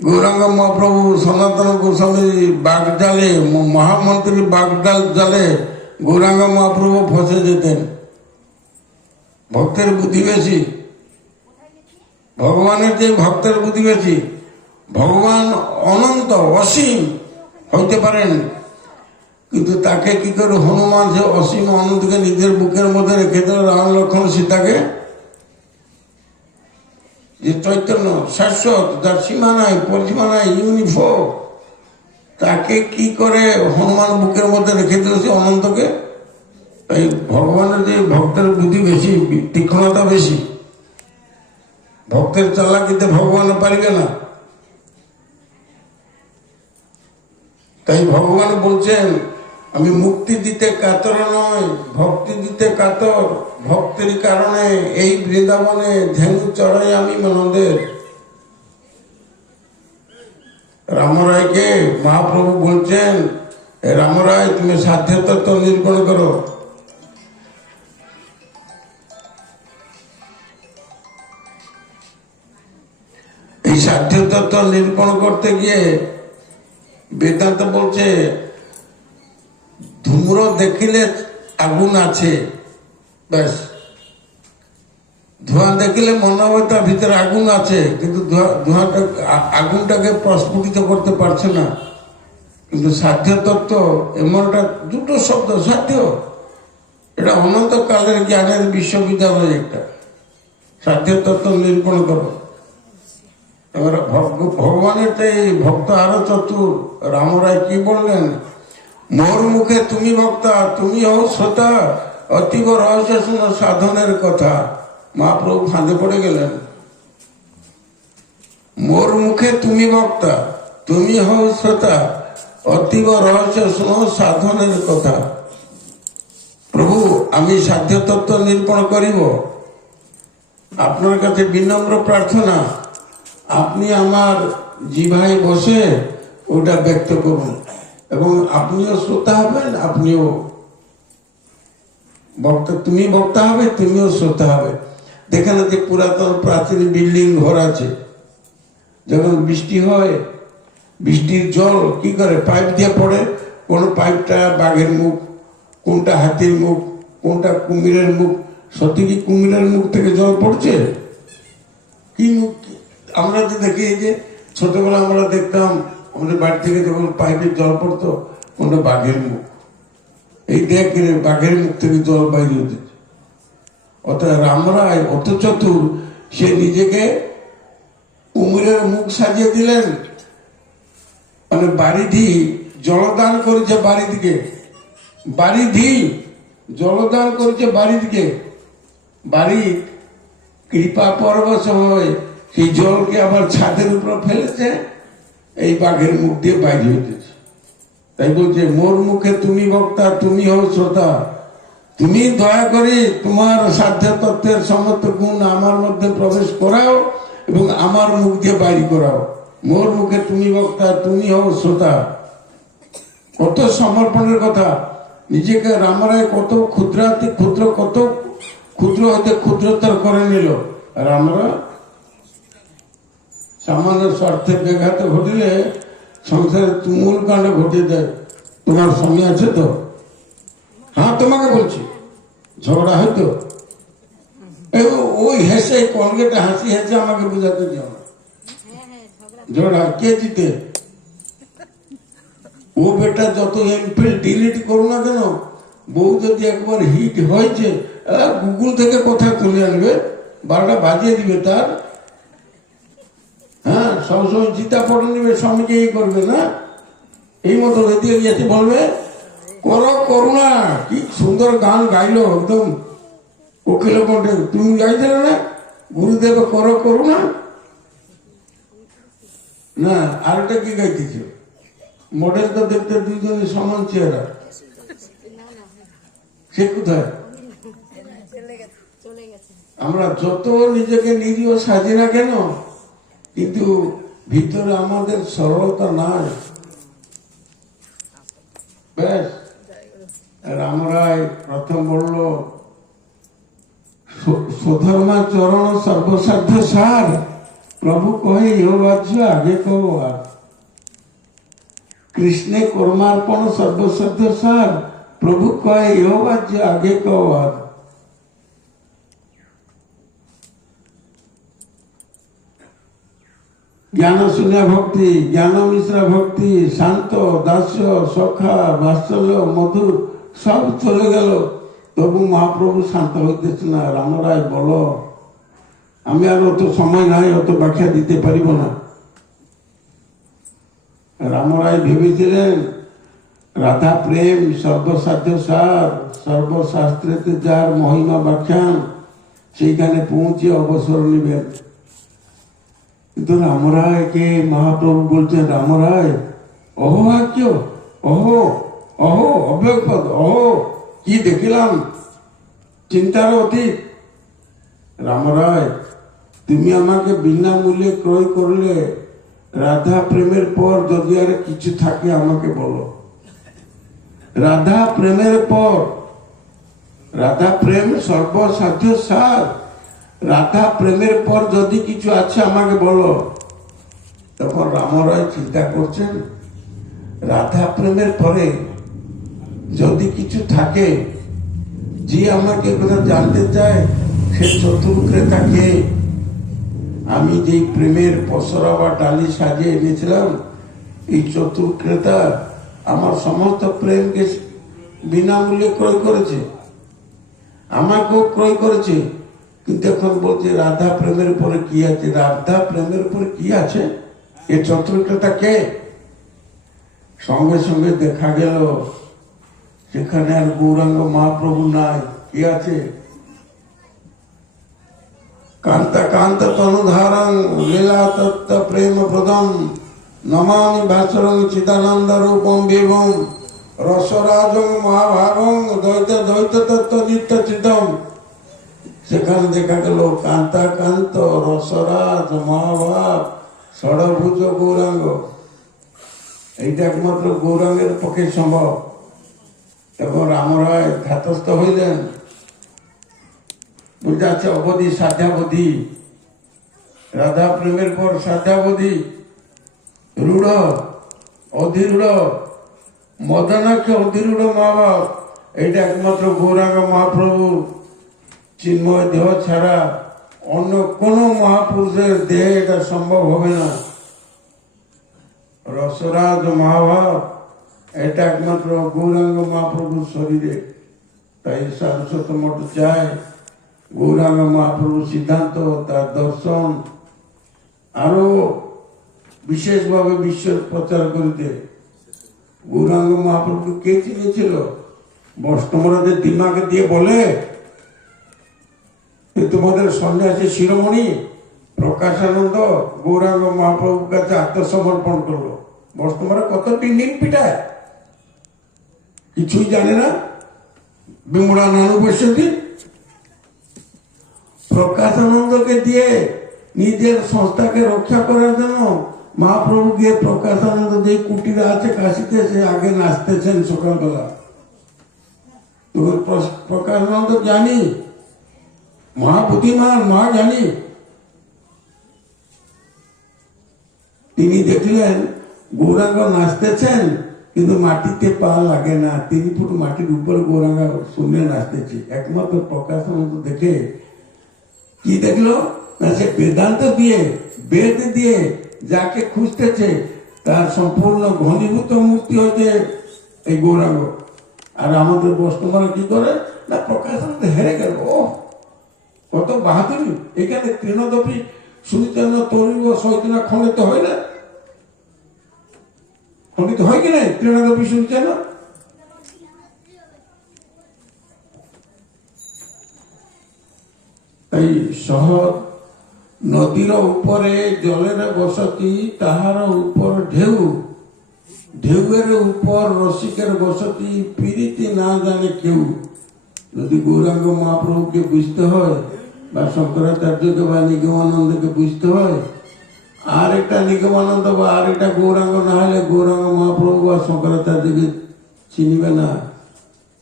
গৌরাঙ্গ মহাপ্রভু সনাতন গোস্বামী বাগজালে, মহামন্ত্রী বাগডাল জালে গৌরাঙ্গ মহাপ্রভু ফসে যেতেন। ভক্তের বুদ্ধি বেশি, ভগবানের যে ভক্তের বুদ্ধি বেশি। ভগবান অনন্ত অসীম হইতে পারেন, কিন্তু তাকে কি করে হনুমান সে অসীম অনন্তকে নিজের বুকের মধ্যে রেখে দিল। রাম লক্ষ্মণ সীতাকে, যে চৈতন্য শাশ্বত, যার সীমা নাই পরিসীমা নাই, ইউনিফর্ম, তাকে কি করে হনুমান বুকের মধ্যে রেখে দিল সে অনন্তকে। এই ভগবানের যে ভক্তের বুদ্ধি বেশি, তীক্ষ্ণতা বেশি। ভক্তের চালাকিতে ভগবান পারিবে না। তাই ভগবান বলছেন, আমি মুক্তি দিতে কাতর নয়, ভক্তি দিতে কাতর। ভক্তের কারণে এই বৃন্দাবনে ধেনু চড়াই আমি মানদের। রামরায়কে মহাপ্রভু বলছেন, এ রামরায় তুমি সাধ্য তত্ত্ব নিরূপণ করো। এই সাধ্য তত্ত্ব নিরূপণ করতে গিয়ে বেদান্ত বলছে ধূম্র দেখিলে আগুন আছে, ব্যাস। ধোঁয়া দেখিলে মনে হয় তার ভিতরে আগুন আছে, কিন্তু ধোঁয়াটা আগুনটাকে প্রস্ফুটিত করতে পারছে না। কিন্তু সাধ্য তত্ত্ব এমন একটা দুটো শব্দ, সাধ্য, এটা অনন্তকালের জ্ঞানের বিশ্ববিদ্যালয় একটা। সাধ্য তত্ত্ব নিরূপণ করো। এবার ভগবানের এই ভক্ত আরো চতুর। রামরায় কি বললেন? মোর মুখে তুমি বক্তা, তুমি হও শ্রোতা, অতীব রহস্য শুনো সাধনের কথা। মহাপ্রভু ফাঁদে পড়ে গেলেন। মোর মুখে তুমি বক্তা, তুমি হও শ্রোতা, অতীব রহস্য শুনো সাধনের কথা। প্রভু, আমি সাধ্য তত্ত্ব নিরূপণ করিব। আপনার কাছে বিনম্র প্রার্থনা, আপনি আমার জিভায় বসে ওটা ব্যক্ত করুন, এবং আপনিও শ্রোতা হবেন, আপনিও বক্তা, তুমি বক্তা হবে, তুমিও শ্রোতা হবে। দেখেন যে পুরাতন প্রাচীন বিল্ডিং ঘর আছে, যখন বৃষ্টি হয়, বৃষ্টির জল কি করে? পাইপ দিয়ে পড়ে। কোন পাইপটা বাঘের মুখ, কোনটা হাতির মুখ, কোনটা কুমিরের মুখ। সত্যি কি কুমিরের মুখ থেকে জল পড়ছে? কি মুখ? আমরা যে দেখি, এই যে ছোটবেলা আমরা দেখতাম আমাদের বাড়ি থেকে যখন পাইপের জল পড়তো, কোনটা বাঘের মুখ। এই দেখ বাঘের মুখ থেকে জল বাইরে উঠেছে। অর্থাৎ রামরায় অত চতুর, সে নিজেকে কুমিরের মুখ সাজিয়ে দিলেন। মানে বাড়িধি জলদান করেছে বাড়িদিকে, বাড়িধি জলদান করেছে বাড়িদিকে। বাড়ি কৃপা পরবশ হয়ে সেই জলকে আবার ছাদের উপর ফেলেছে, এই বাঘের মুখ দিয়ে বাইরে হইতেছে। তাই বলছে মোর মুখে তুমি বক্তা, তুমি হও শ্রোতা, তুমি দয়া করে তোমার সাধ্য তত্ত্বের সমস্ত গুণ আমার মধ্যে প্রবেশ করাও এবং আমার মুখ দিয়ে বাইরে করাও। মোর মুখে তুমি বক্তা, তুমি হও শ্রোতা। কত সমর্পণের কথা! নিজেকে রামরায় কত ক্ষুদ্রাতি ক্ষুদ্র, কত ক্ষুদ্র হতে ক্ষুদ্রতর করে নিল। আর আমরা সামান্য স্বার্থে ব্যাঘাত ঘটিলে সংসারে তুমুল কাণ্ড ঘটিয়ে দেয়। তোমার স্বামী আছে তো? হ্যাঁ, তোমাকে বলছি, ঝগড়া হয়তো ওই হেসে কলগেটে হাসি হেসে আমাকে বোঝাতে যাও না। ঝগড়া কে জিতে? ও বেটা যত এমফিল ডিলিট করো না কেন, বউ যদি একবার হিট হয়েছে, গুগল থেকে কথা তুলে আনবে, 12টা বাজিয়ে দিবে তার। হ্যাঁ, সবসময় চিতা পড়ে নিবে, স্বামীকে এই করবে না। এই মতো রেদিয়ে গিয়েছে, বলবে করো করুণা। কি সুন্দর গান গাইলো, একদম কোকিল কণ্ঠে। তুমি গাইছিলে না গুরুদেব করো করুণা? না, আরেকটা কি গাইতেছ? মডেল তো দেখতে দুইজনের সমান চেহারা, সে কোথায়? আমরা যত নিজেকে নিরীহ সাজি না কেন, কিন্তু ভিতরে আমাদের সরলতা নাই। বেশ, রামরায় প্রথম বলল সুধর্মা চরণ সর্বসাধ্য সার, প্রভু কহে ইহ বাহ্য আগে কহ আর। কৃষ্ণে কর্মার্পণ সর্বসাধ্য সার, প্রভু কহে ইহ বাহ্য আগে কহ আর। জ্ঞান শূন্য ভক্তি, জ্ঞান মিশ্রা ভক্তি, শান্ত, দাস্য, সখা, বাৎসল্য, মধুর সব চলে গেল, তবু মহাপ্রভু শান্ত হইতেছে না। রামরায় বলো, আমি আর অত সময় নাই, অত ব্যাখ্যা দিতে পারিব না। রামরায় ভেবেছিলেন রাধা প্রেম সর্বসাধ্য সার, সর্বশাস্ত্রেতে যার মহিমা ব্যাখ্যান, সেইখানে পৌঁছে অবসর নেবেন। কিন্তু রামরায়কে মহাপ্রভু বলছেন, রামরায় অহোভাগ্য, অহো অহো অব্যপদ, অহো কি দেখিলাম, চিন্তার অতীত। রামরায়, তুমি আমাকে বিনামূল্যে ক্রয় করলে, রাধা প্রেমের পর যদি আর কিছু থাকে আমাকে বলো। রাধা প্রেমের পর, রাধা প্রেম সর্বসাধ্য সার, রাধা প্রেমের পর যদি কিছু আছে আমাকে বলো। তখন রামরায় চিন্তা করছেন, রাধা প্রেমের পরে যদি কিছু থাকে, যে আমাকে কথা জানতে চায় সে চতুর্ক্রেতা কে? আমি যে প্রেমের পসরা বা ডালি সাজিয়ে এনেছিলাম, এই চতুর্ক্রেতা আমার সমস্ত প্রেমকে বিনামূল্যে ক্রয় করেছে, আমাকেও ক্রয় করেছে। কিন্তু এখন বলছে রাধা প্রেমের উপরে কি আছে? রাধা প্রেমের উপরে কি আছে? এ চতুর্ক্রেতা কে? সঙ্গে সঙ্গে দেখা গেল সেখানে আর গৌরাঙ্গ মহাপ্রভু নাই। কি আছে? কান্তা কান্ত তনুধারং লীলা তত্ত্ব প্রেম প্রদম নমামি ভাস্বরং চিদানন্দ রূপম বিভম রসরাজং মহাভাগং দ্বৈত দ্বৈত তত্ত্ব নিত্য চিতম। সেখানে দেখা গেল কান্তা কান্ত রসরাজ মহাভাব ষড়ভুজ গৌরাঙ্গ। এইটা একমাত্র গৌরাঙ্গের পক্ষে সম্ভব। তখন রামরায় ধাতস্থ হইলেন, বুঝতে আছে অবধি সাধ্যাবধি, রাধা প্রেমের পর সাধ্যাবধি, রূঢ় অধীরূঢ় মদনাকে অধীরূঢ় মহাভাব। এইটা একমাত্র গৌরাঙ্গ মহাপ্রভু চিন্ময় দেহ ছাড়া অন্য কোন মহাপুরুষের দেহে এটা সম্ভব হবে না। রসরাজ মহাভাব এটা একমাত্র গৌরাঙ্গ মহাপ্রভুর শরীরে। তাই সারস্বত মঠ চায় গৌরাঙ্গ মহাপ্রভুর সিদ্ধান্ত, তার দর্শন আরো বিশেষভাবে বিশ্বের প্রচার করিতে। গৌরাঙ্গ মহাপ্রভুকে কে চিনেছিল? বৈষ্ণবরা যে দিমাকে দিয়ে বলে তোমাদের সন্ন্যাসী শিরোমণি প্রকাশানন্দ গৌরাঙ্গ মহাপ্রভুর কাছে আত্মসমর্পণ করলো। বৈষ্ণবরা কত টিন পিটায়, কিছুই জানে না। বিমূঢ় নানুবশ্যতি প্রকাশানন্দকে দিয়ে নিজের সংস্থাকে রক্ষা করার জন্য মহাপ্রভু গিয়ে প্রকাশানন্দ যে কুটিরা আছে কাশিতে, সে আগে নাচতেছেন সকালবেলা। প্রকাশানন্দ জানি মহাবুদ্ধিমান, মহা জানি। তিনি দেখলেন গৌরাঙ্গ নাচতেছেন কিন্তু মাটিতে পা লাগে না, 3 ফুট মাটির উপরে গৌরাঙ্গ শূন্যে নাচতেছে। একমাত্র প্রকাশানন্দ দেখে কি দেখলো না, সে বেদান্ত দিয়ে বেদ দিয়ে যাকে খুঁজতেছে তার সম্পূর্ণ ঘনীভূত মূর্তি হচ্ছে এই গৌরাঙ্গ। আর আমাদের বৈষ্ণবরা কি করে না, প্রকাশানন্দ হেরে গেল। ও কত বাহাদুরি! এখানে তৃণদপি সুনিচন্ন তরুণ সৈতনা খণ্ডিত হয় না? খণ্ডিত হয় কি না তৃণদপি সুনিচন্ন? তাই শহর নদীর উপরে জলের বসতি, তাহার উপর ঢেউ, ঢেউয়ের উপর রসিকের বসতি, প্রীতি না জানে কেউ। যদি গৌরাঙ্গ মহাপ্রভুকে বুঝতে হয় বা শঙ্করাচার্যকে বা নিগমানন্দকে বুঝতে হয়, আর একটা নিগমানন্দ বা আর একটা গৌরাঙ্গ না হলে গৌরাঙ্গ মহাপ্রভু বা শঙ্করাচার্যকে চিনিবে না,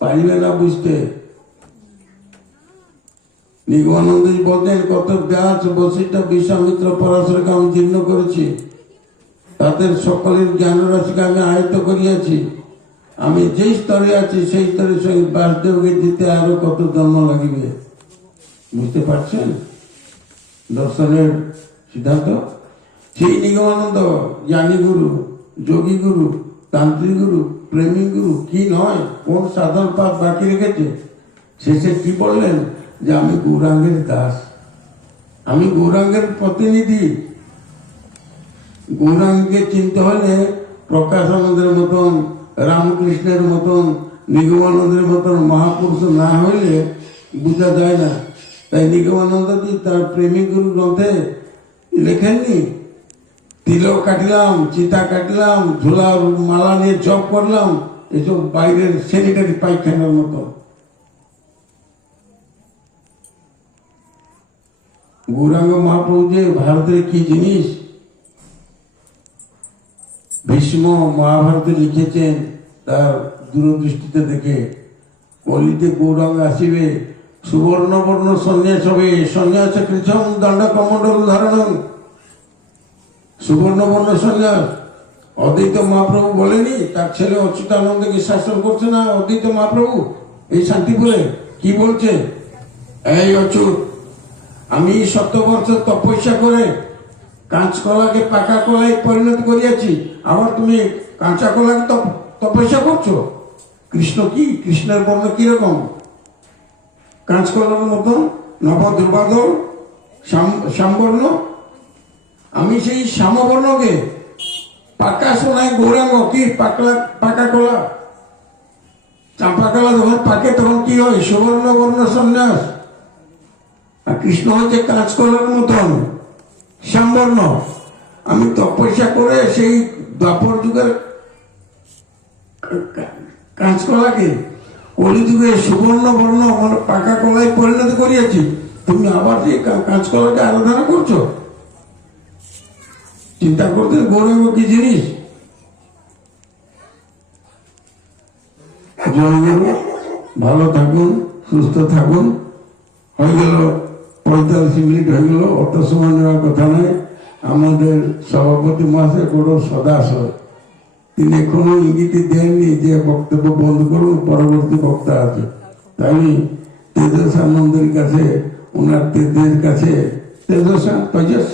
পারিবে না বুঝতে। নিগমানন্দ বলতেন, কত ব্যাস বশিষ্ঠ বিশ্বামিত্র পরাশরকে আমি জীর্ণ করেছি, তাদের সকলের জ্ঞান রাশিকে আমি আয়ত্ত করিয়াছি। আমি যেই স্তরে আছি সেই স্তরের সঙ্গে বাসদেবকে দিতে আরো কত জন্ম লাগিবে। বুঝতে পারছেন দর্শনের সিদ্ধান্ত? সেই নিগমানন্দ জ্ঞানী গুরু, যোগী গুরু, তান্ত্রিক গুরু, প্রেমী গুরু কি নয়, কোন সাধন পাপ বাকি রেখেছে? শেষে কি বললেন যে আমি গৌরাঙ্গের দাস, আমি গৌরাঙ্গের প্রতিনিধি। গৌরাঙ্গকে চিনতে হলে প্রকাশানন্দের মতন, রামকৃষ্ণের মতন, নিগমানন্দের মতন মহাপুরুষ না হইলে বোঝা যায় না। তাই নিগমানন্দ তার প্রেমিক গুরু গ্রন্থে লেখেননি, তিলক কাটলাম, চিতা কাটলাম, ঝোলা মালা নিয়ে জপ করলাম, এসব বাইরের স্যানিটারি পায়খানার মতো। গৌরাঙ্গ মহাপ্রভু যে ভারতের কি জিনিস, ভীষ্ম মহাভারতে লিখেছেন, তার দূরদৃষ্টিতে দেখে কলিতে গৌরাঙ্গ আসিবে সুবর্ণ বর্ণ সন্ন্যাস হবে সন্ন্যাস কৃষ্ণ দণ্ড কমণ্ডল ধারণ সুবর্ণ বর্ণ সন্ন্যাস। অদ্বৈত মহাপ্রভু বলেনি তার ছেলে অচ্যুতানন্দকে শাসন করছে না অদ্বৈত মহাপ্রভু এই শান্তিপুরে কি বলছে, এই অচ্যুত আমি 70 বছর তপস্যা করে কাঁচকলাকে পাকা কলায় পরিণত করিয়াছি, আবার তুমি কাঁচা কলাকে তপস্যা করছো। কৃষ্ণ কি, কৃষ্ণের বর্ণ কিরকম? কাঁচকলার মতন নবদ্রবাদল শ্যামবর্ণ। আমি সেই শ্যামবর্ণকে পাকা সোনায় গৌরাঙ্গ কি পাকা কলা, চাঁপা কলা যখন পাকে তখন কি হয় সুবর্ণ বর্ণ সন্ন্যাস। আর কৃষ্ণ হচ্ছে কাঁচকলার মতন শ্যামবর্ণ। আমি তপস্যা করে সেই দ্বাপর যুগের কাঁচকলাকে কলিযুগে সুবর্ণ বর্ণ মানে পাকা কলায় পরিণত করিয়াছি, তুমি আবার সেই কাঁচকলাকে আরাধনা করছো। চিন্তা করতে গৌরব কি জিনিস। জয় গুরু, ভালো থাকুন, সুস্থ থাকুন। হয়ে গেল 45 মিনিট হয়ে গেল, অত সময় নেওয়ার কথা নয়। আমাদের সভাপতি মহাশয় বড় সদাশয়, তিনি এখনো ইঙ্গিত দেননি যে বক্তব্য বন্ধ করুন, পরবর্তী বক্তা আছে। তাই আমি তেজসা মন্দির কাছে ওনার তেজের কাছে তেজসা তেজস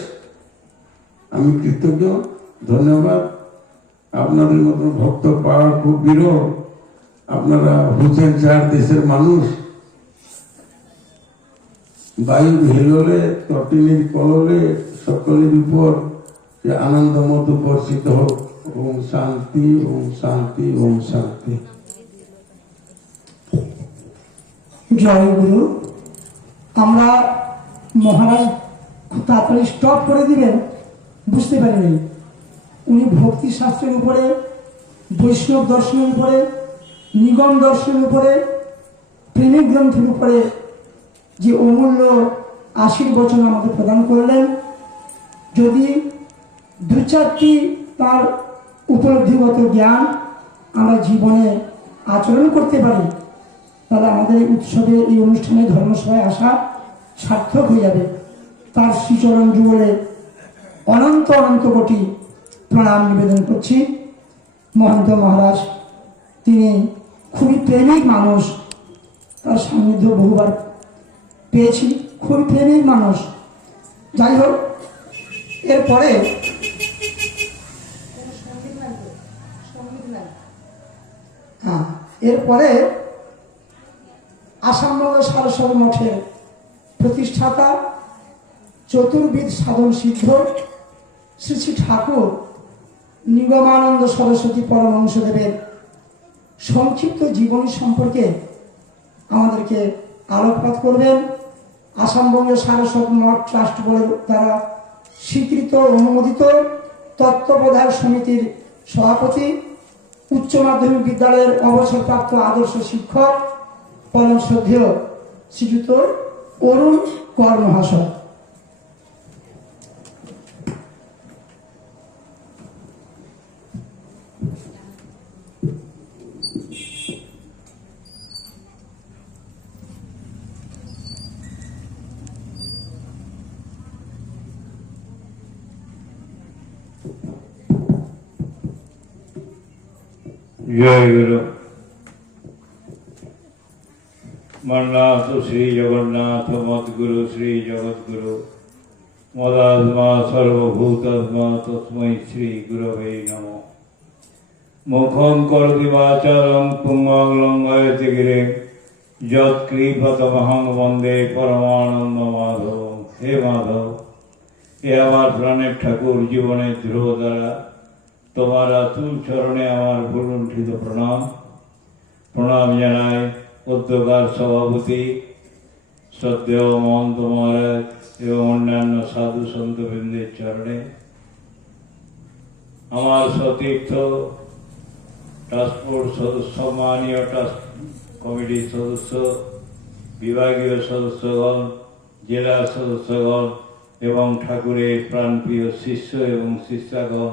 আমি কৃতজ্ঞ, ধন্যবাদ। আপনাদের মতন ভক্ত পাওয়া খুব বিরল। আপনারা হুসেন চার দেশের মানুষ, বায়ুর হিলোলে তটিনীর কললে সকলের উপর যে আনন্দ মতো বর্ষিত হোক। ওম শান্তি, ওম শান্তি, ওম শান্তি। জয় গুরু। আমরা মহারাজ খুব তাড়াতাড়ি স্টপ করে দিবেন বুঝতে পারিনি। উনি ভক্তি শাস্ত্রের উপরে, বৈষ্ণব দর্শনের উপরে, নিগম দর্শনের উপরে, প্রেমিক গ্রন্থের উপরে যে অমূল্য আশীর্বচন আমাদের প্রদান করলেন, যদি 2-4টি তার উপলব্ধিগত জ্ঞান আমরা জীবনে আচরণ করতে পারি, তাহলে আমাদের এই উৎসবে, এই অনুষ্ঠানে, ধর্মসভায় আসা সার্থক হয়ে যাবে। তার শ্রীচরণ যুগলে অনন্ত অনন্ত কোটি প্রণাম নিবেদন করছি। মহন্ত মহারাজ তিনি খুবই প্রেমিক মানুষ, তার সান্নিধ্য বহুবার পেয়েছি, খুবই প্রেমিক মানুষ। যাই হোক, এরপরে এরপরে আসামবঙ্গ সারস্বত মঠের প্রতিষ্ঠাতা, চতুর্বিদ সাধন সিদ্ধ শ্রী শ্রী ঠাকুর নিগমানন্দ সরস্বতী পরমহংসদেবের সংক্ষিপ্ত জীবনী সম্পর্কে আমাদেরকে আলোকপাত করবেন। আসামবঙ্গের সারস্বত মঠ ট্রাস্ট বোর্ডের দ্বারা স্বীকৃত অনুমোদিত তত্ত্বাবধায়ক সমিতির সভাপতি, উচ্চ মাধ্যমিক বিদ্যালয়ের অবসরপ্রাপ্ত আদর্শ শিক্ষক, পরম শ্রদ্ধেয় শ্রীযুক্ত অরুণ কর মহাশয়। জয় গুরু। মন্নাথ শ্রী জগন্নাথ মদ্গুরু শ্রী জগদ্গুরু মদাত্মা সর্বভূতাত্মা তস্मै শ্রী গুরবে নমঃ। মুখং করোতি বাচালং পুংং লঙ্ঘয়তে গিরে যৎকৃপতমহং বন্দে পরমানন্দ মাধব। হে মাধব, এ আমার প্রাণের ঠাকুর, জীবনের ধ্রুব দ্বারা তোমার আতুল চরণে আমার ভুলুণ্ঠিত প্রণাম প্রণাম জানাই উদ্যোগার সভাপতি শ্রদ্ধেয় মহন্ত মহারাজ এবং অন্যান্য সাধু সন্তবৃন্দের চরণে। আমার সতীর্থ ট্রান্সপোর্ট সদস্য, সম্মানীয় ট্রাস্ট কমিটির সদস্য, বিভাগীয় সদস্যগণ, জেলা সদস্যগণ এবং ঠাকুরের প্রাণপ্রিয় শিষ্য এবং শিষ্যাগণ,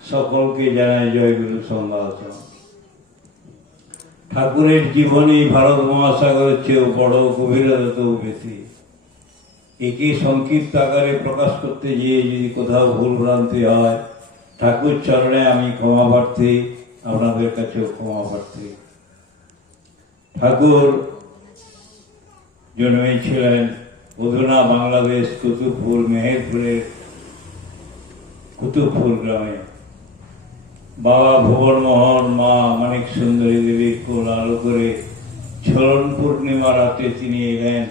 সকলকে জানাই জয় গুরু সম্ভাষণ। ঠাকুরের জীবনী ভারত মহাসাগরের চেয়েও বড়, গভীরতাও বেশি। একে সংক্ষিপ্ত আকারে প্রকাশ করতে গিয়ে যদি কোথাও ভুল ভ্রান্তি হয়, ঠাকুর চরণে আমি ক্ষমা প্রার্থী, আপনাদের কাছেও ক্ষমা প্রার্থী। ঠাকুর জন্মেছিলেন অধুনা বাংলাদেশ কুতুবপুর, মেহেরপুরের কুতুবপুর গ্রামে। বাবা ভুবন মোহন, মা মানিক সুন্দরী দেবীর কোল আলো করে ঝলন পূর্ণিমা রাতে তিনি এলেন।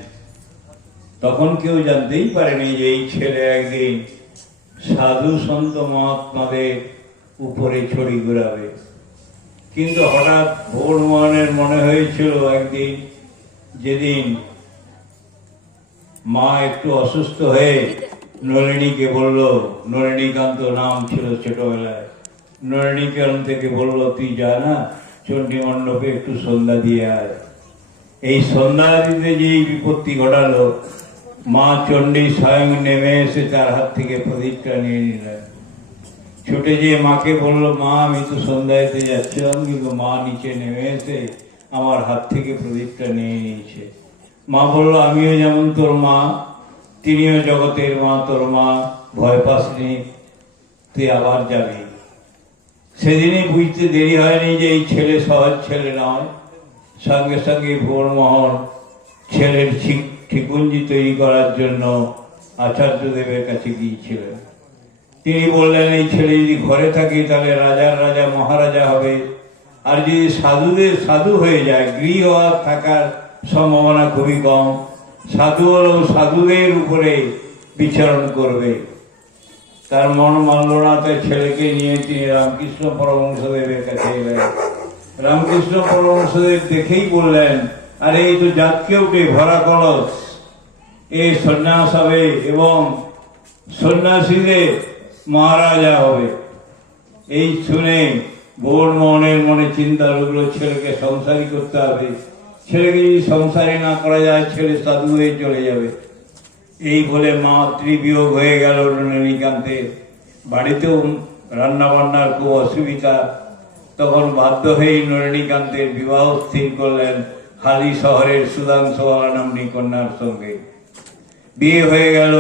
তখন কেউ জানতেই পারেনি যে এই ছেলে একদিন সাধু সন্ত মহাত্মাদের উপরে ছড়ি ঘুরাবে। কিন্তু হঠাৎ ভুবন মোহনের মনে হয়েছিল একদিন, যেদিন মা একটু অসুস্থ হয়ে নলিনীকে বলল, নলিনীকান্ত নাম ছিল ছোটবেলায়, নলিনীকান্ত থেকে বলল, তুই যা না চণ্ডী মণ্ডপে একটু সন্ধ্যা দিয়ে আয়। এই সন্ধ্যা দিতে যে বিপত্তি ঘটালো, মা চণ্ডী স্বয়ং নেমে এসে তার হাত থেকে প্রদীপটা নিয়ে নিলেন। ছুটে যেয়ে মাকে বলল, মা আমি তো সন্ধ্যা দিতে যাচ্ছিলাম, কিন্তু মা নিচে নেমে এসে আমার হাত থেকে প্রদীপটা নিয়ে নিয়েছে। মা বলল, আমিও যেমন তোর মা, তিনিও জগতের মা, তোর মা, ভয় পাসনি, তুই আবার যাবি। সেদিনই বুঝতে দেরি হয়নি যে এই ছেলে সহজ ছেলে নয়। সঙ্গে সঙ্গে ভুবনমোহন ছেলের ঠিকুঞ্জি তৈরি করার জন্য আচার্যদেবের কাছে গিয়েছিলেন। তিনি বললেন, এই ছেলে যদি ঘরে থাকে তাহলে রাজার রাজা মহারাজা হবে, আর যদি সাধু হয়ে যায়, গৃহ থাকার সম্ভাবনা খুবই কম। সাধু হলেও সাধুদের উপরে বিচরণ করবে। তার মন মানল না, তাই ছেলেকে নিয়ে তিনি রামকৃষ্ণ পরমহংসদেবের কাছে এলেন। রামকৃষ্ণ পরমহংসদেব দেখেই বললেন, আরে এই তো জাতকে উঠে ভরা কলস, এ সন্ন্যাস হবে এবং সন্ন্যাসীদের মহারাজা হবে। এই শুনে ভুবন মোহনের মনে চিন্তা ঢুকলো, ছেলেকে সংসারী করতে হবে। ছেলেকে যদি সংসারী না করা যায়, ছেলে সাধু হয়ে চলে যাবে। এই বলে মাতৃবিয়োগ হয়ে গেল নলিনীকান্তের। বাড়িতেও রান্না বান্নার খুব অসুবিধা। তখন বাধ্য হয়ে নলিনীকান্তের বিবাহ স্থির করলেন হালি শহরের সুধাংশুবালা নাম্নী কন্যার সঙ্গে। বিয়ে হয়ে গেল।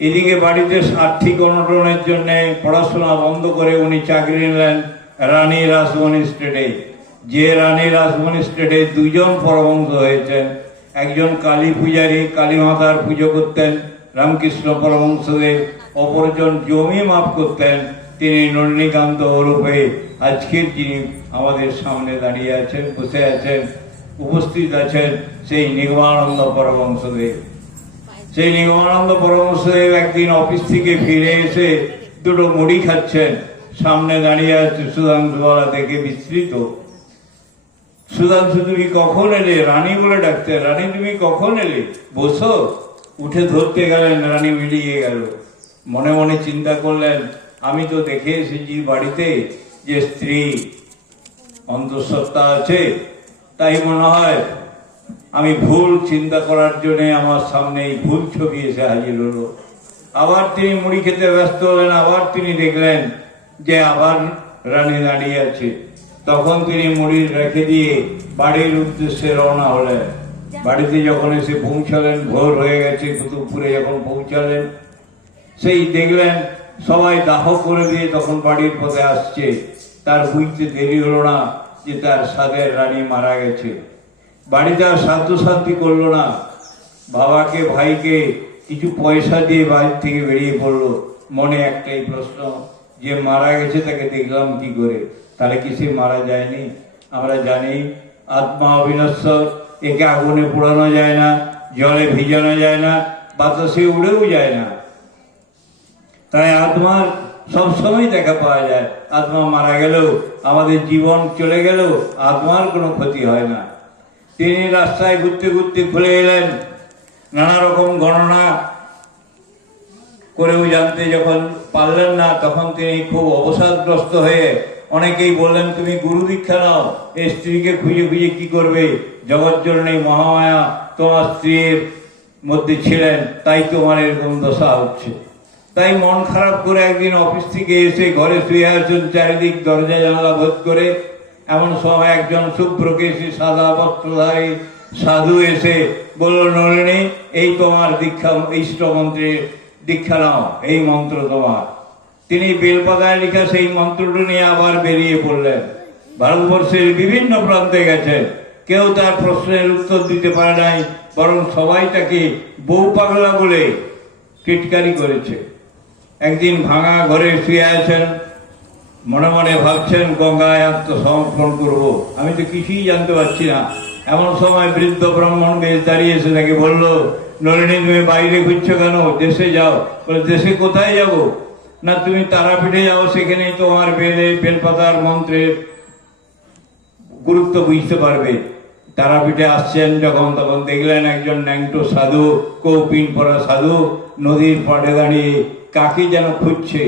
এদিকে বাড়িতে আর্থিক অনটনের জন্য পড়াশোনা বন্ধ করে উনি চাকরি নিলেন রানী রাসমণি স্টেটে। যে রানী রাসমণি স্টেটে দুজন পরমহংস হয়েছেন। একজন কালী পূজারী, কালী মাতার পুজো করতেন রামকৃষ্ণ পরমহংসদেব, অপরজন জমি মাপ করতেন, তিনি নলিনীকান্ত ওরফে আজকের যিনি আমাদের সামনে দাঁড়িয়ে আছেন, বসে আছেন, উপস্থিত আছেন, সেই নিগমানন্দ পরমহংসদেব। সেই নিগমানন্দ পরমহংসদেব একদিন অফিস থেকে ফিরে এসে দুটো মুড়ি খাচ্ছেন। সামনে দাঁড়িয়ে আছে সুধাংশুবালা, দেখে বিস্মৃত। সুধাংশু, তুমি কখন এলে? রানী বলে ডাকতে, রানী তুমি কখন এলে? বসো। উঠে ধরতে গেলেন, রানী মিলিয়ে গেল। মনে মনে চিন্তা করলেন, আমি তো দেখে এসেছি বাড়িতে যে স্ত্রী অন্তঃসত্ত্বা আছে, তাই মনে হয় আমি ভুল চিন্তা করার জন্য আমার সামনে এই ভুল ছবি এসে হাজির হলো। আবার তিনি মুড়ি খেতে ব্যস্ত হলেন। আবার তিনি দেখলেন যে আবার রানী দাঁড়িয়ে আছে। তখন তিনি মুড়ি রেখে দিয়ে বাড়ির উদ্দেশ্যে রওনা হলেন। বাড়িতে যখন এসে পৌঁছালেন, ভোর হয়ে গেছে। কুতুবপুরে যখন পৌঁছালেন, সেই দেখলেন সবাই দাহ করে দিয়ে তখন বাড়ির পথে আসছে। তার বুঝতে দেরি হলো না যে তার সাধের রানী মারা গেছে। বাড়িতে আর সাধ্যসাধ্যি করলো না। বাবাকে, ভাইকে কিছু পয়সা দিয়ে বাড়ি থেকে বেরিয়ে পড়লো। মনে একটাই প্রশ্ন, যে মারা গেছে তাকে দেখলাম কি করে? তাহলে কি সে মারা যায়নি? আমরা জানি আত্মা অবিনশ্বর, একে আগুনে পোড়ানো যায় না, জলে ভিজানো যায় না, বাতাসে উড়েও যায় না। তাই আত্মার সবসময় দেখা পাওয়া যায়। আত্মা মারা গেলেও, আমাদের জীবন চলে গেলেও আত্মার কোনো ক্ষতি হয় না। তিনি রাস্তায় ঘুরতে ঘুরতে খুলে এলেন। নানা রকম গণনা করেও জানতে যখন পারলেন না, তখন তিনি খুব অবসাদগ্রস্ত হয়ে, অনেকেই বললেন তুমি গুরু দীক্ষা নাও, এই স্ত্রীকে খুঁজে খুঁজে কি করবে? জগৎজননী মহামায়া তোমার স্ত্রীর মধ্যে ছিলেন, তাই তোমার এরকম দশা হচ্ছে। তাই মন খারাপ করে একদিন অফিস থেকে এসে ঘরে শুয়ে আছেন, চারিদিক দরজা জানালা ভোজ করে। এমন সময় একজন শুভ্রকেশী সাদা বস্ত্রধারী সাধু এসে বলল, নলিনী, এই তোমার দীক্ষা, ইষ্ট মন্ত্রের দীক্ষা নাও, এই মন্ত্র তোমার। তিনি বেলপাতায় লেখা সেই মন্ত্রটি নিয়ে আবার বেরিয়ে পড়লেন। ভারতবর্ষের বিভিন্ন প্রান্তে গেছেন, কেউ তার প্রশ্নের উত্তর দিতে পারে নাই, বরং সবাই তাকে বউ পাগলা বলে টিটকারি করেছে। একদিন ভাঙা ঘরে শুয়ে আছেন, মনে মনে ভাবছেন গঙ্গায় আত্মসমর্পণ করব, আমি তো কিছুই জানতে পারছি না। এমন সময় বৃদ্ধ ব্রাহ্মণ বেশ দাঁড়িয়ে এসে তাকে বলল, নলিনী, তুমি বাইরে ঘুরছো কেন? দেশে যাও। বলে, দেশে কোথায় যাব? না, তুমি তারাপীঠে যাও, সেখানেই তোমার বেলপাতার মন্ত্রের গুরুত্ব বুঝতে পারবে। তারাপীঠে আসছেন যখন, তখন দেখলেন একজন ন্যাংটো সাধু, কৌপিন পরা সাধু নদীর পাড়ে দাঁড়িয়ে কাকে যেন খুঁজছে।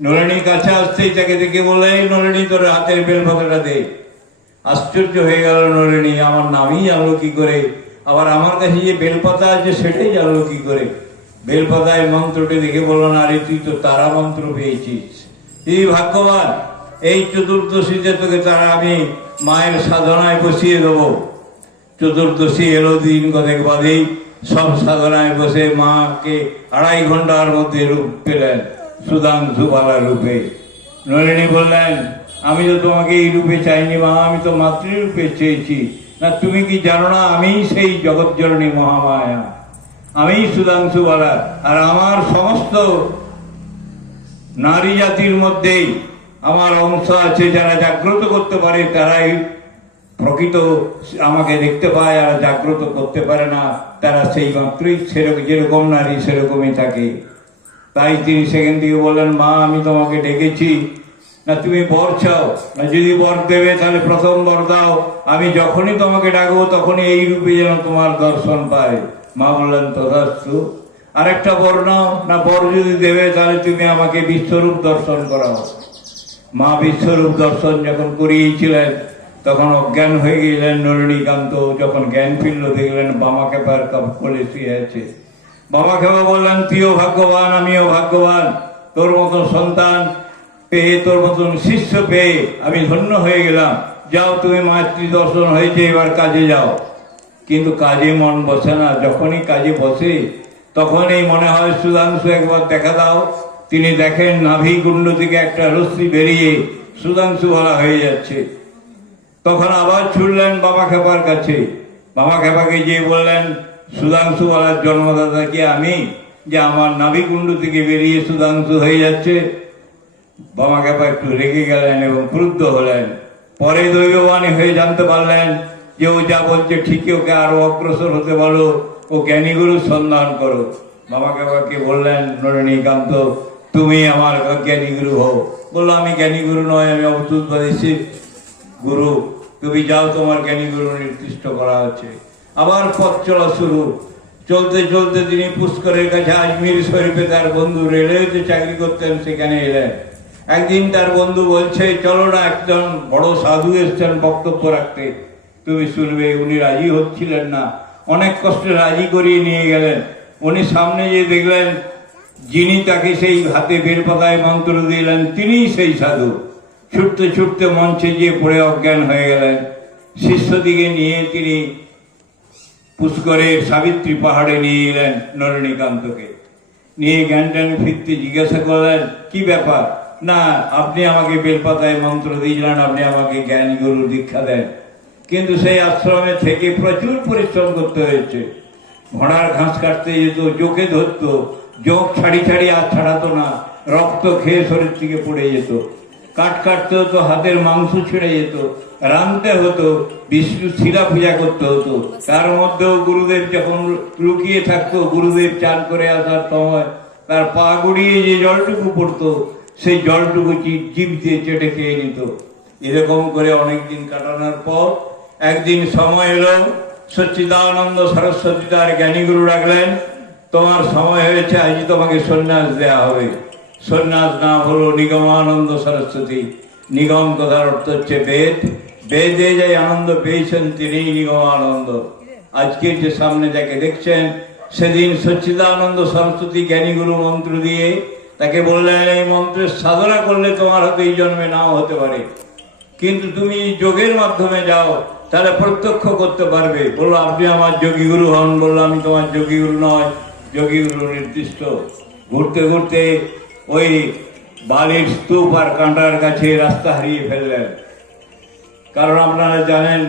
নলিনী কাছে আসতেই তাকে দেখে বলে, এই নলিনী, তোর হাতের বেলপাতাটা দে। আশ্চর্য হয়ে গেল নলিনী, আমার নামই জানলো কি করে, আবার আমার কাছে যে বেলপাতা আছে সেটাই জানলো কি করে। বেলপাতায় মন্ত্রটি দেখে বলল, না রে, তুই তো তারা মন্ত্র পেয়েছিস, তুই ভাগ্যবান। এই চতুর্দশীতে তোকে তারা আমি মায়ের সাধনায় বসিয়ে দেবো। চতুর্দশী এলো, দিন কতক বাদেই সব সাধনায় বসে মাকে 2.5 ঘন্টার মধ্যে রূপ পেলেন, সুধাংশুবালা রূপে। নলিনী বললেন, আমি তো তোমাকে এই রূপে চাইনি মা, আমি তো মাতৃরূপে চেয়েছি। না, তুমি কি জানো না, আমি সেই জগৎজননী মহামায়া, আমি সুধাংশুবালা। আর আমার সমস্ত নারী জাতির মধ্যেই আমার অংশ আছে, যারা জাগ্রত করতে পারে তারাই প্রকৃত আমাকে দেখতে পায়, আর জাগ্রত করতে পারে না তারা সেই মাত্রই সেরকম, যেরকম নারী সেরকমই থাকে। তাই তিনি সেখান থেকে বললেন, মা, আমি তোমাকে ডেকেছি, না তুমি বর চাও? না, যদি বর দেবে তাহলে প্রথম বর দাও, আমি যখনই তোমাকে ডাকবো তখনই এই রূপে যেন তোমার দর্শন পায়। মা বললেন, তথাস্তু। আরেকটা বর নাও। না, বর যদি দেবে তাহলে তুমি আমাকে বিশ্বরূপ দর্শন করাও। মা বিশ্বরূপ দর্শন যখন করিয়েছিলেন তখন অজ্ঞান হয়ে গেলেন নলিনীকান্ত। যখন জ্ঞান ফিরল দেখলেন বামা খেপার কোলে শুয়ে আছে। বামা খেপা বললেন, তুইও ভাগ্যবান, আমিও ভাগ্যবান, তোর মতন সন্তান পেয়ে, তোর মতন শিষ্য পেয়ে আমি ধন্য হয়ে গেলাম। যাও, তুমি মাতৃ দর্শন হয়েছে, এবার কাজে যাও। কিন্তু কাজে মন বসে না। যখনই কাজে বসে তখনই মনে হয়, সুধাংশু, একবার দেখা দাও। তিনি দেখেন নাভি কুণ্ড থেকে একটা রশ্মি বেরিয়ে সুধাংশু বলা হয়ে যাচ্ছে। তখন আবার ছুটলেন বাবা খেপার কাছে। বাবা খেপাকে গিয়ে বললেন, সুধাংশু বলার জন্মদাতা কি আমি, যে আমার নাভি কুণ্ড থেকে বেরিয়ে সুধাংশু হয়ে যাচ্ছে? বাবা খেপা একটু রেগে গেলেন এবং ক্রুদ্ধ হলেন। পরে দৈববাণী হয়ে জানতে পারলেন যে ও যা বলছে ঠিকই, ওকে আরো অগ্রসর হতে বলো, ও জ্ঞানীগুরু সন্ধান করো। বাবা খেপাকে বললেন, নলিনীকান্ত, তুমি আমার জ্ঞানীগুরু হও। বললো, আমি জ্ঞানীগুরু নয়, আমি অবধূতবাদী শিব গুরু। তুমি যাও, তোমার জ্ঞানীগুরু নির্দিষ্ট করা আছে। আবার পথ চলা শুরু। চলতে চলতে তিনি পুষ্করের কাছে আজমির শরীফে তার বন্ধু রেলওয়েতে চাকরি করতেন, সেখানে এলেন। একদিন তার বন্ধু বলছে, চলো না, একজন বড় সাধু এসছেন বক্তব্য রাখতে, তুমি শুনবে। উনি রাজি হচ্ছিলেন না, অনেক কষ্টে রাজি করিয়ে নিয়ে গেলেন। উনি সামনে যে দেখলেন যিনি তাকে সেই হাতে বেলপাতায় মন্ত্র দিলেন, তিনিই সেই সাধু। ছুটতে ছুটতে মঞ্চে গিয়ে পড়ে অজ্ঞান হয়ে গেলেন। শিষ্যদিকে নিয়ে তিনি পুষ্করের সাবিত্রী পাহাড়ে নিয়ে এলেন নলিনীকান্তকে। নিয়ে জ্ঞান ট্যান ফিরতে জিজ্ঞাসা করলেন, কি ব্যাপার? না, আপনি আমাকে বেলপাতায় মন্ত্র দিয়েছিলেন, আপনি আমাকে জ্ঞান গুরু দীক্ষা দেন। কিন্তু সেই আশ্রমে থেকে প্রচুর পরিশ্রম করতে হয়েছে। ঘোড়ার ঘাস কাটতে যেত, জোকে ধরতো, জোক ছাড়ি ছাড়ি আর ছাড়াতো না, রক্ত খেয়ে শরীর থেকে পড়ে যেত। কাটতে হতো, হাতের মাংস ছিঁড়ে যেত, রাঁধতে হতো, বিষ্ণু শিলা পূজা করতে হতো। তার মধ্যেও গুরুদেব যখন লুকিয়ে থাকতো, গুরুদেব চান করে আসার সময় তার পা গুড়িয়ে যে জলটুকু পড়তো, সেই জলটুকু জিভ দিয়ে চেটে খেয়ে নিত। এরকম করে অনেকদিন কাটানোর পর একদিন সময় এলো, সচ্চিদানন্দ সরস্বতী তার জ্ঞানীগুরু রাখলেন, তোমার সময় হয়েছে, আজ তোমাকে সন্ন্যাস দেয়া হবে। সন্ন্যাস নাম হলো নিগমানন্দ সরস্বতী। নিগম কথার অর্থ হচ্ছে বেদ। বেদে যে আনন্দ পেয়েছেন তিনি নিগমানন্দ। আজকের যে সামনে যাকে দেখছেন, সেদিন সচ্চিদানন্দ সরস্বতী জ্ঞানীগুরু মন্ত্র দিয়ে তাকে বললেন, এই মন্ত্রের সাধনা করলে তোমার হয়তো এই জন্মে নাও হতে পারে, কিন্তু তুমি যোগের মাধ্যমে যাও, তাহলে প্রত্যক্ষ করতে পারবে। বললো আপনি আমার যোগী গুরু হন। বললো আমি তোমার যোগী গুরু নয়, যোগী গুরু নির্দিষ্ট। ঘুরতে ঘুরতে ওই বালির স্তূপ আর কাঁটার কাছে রাস্তা হারিয়ে ফেললেন। কারণ আপনারা জানেন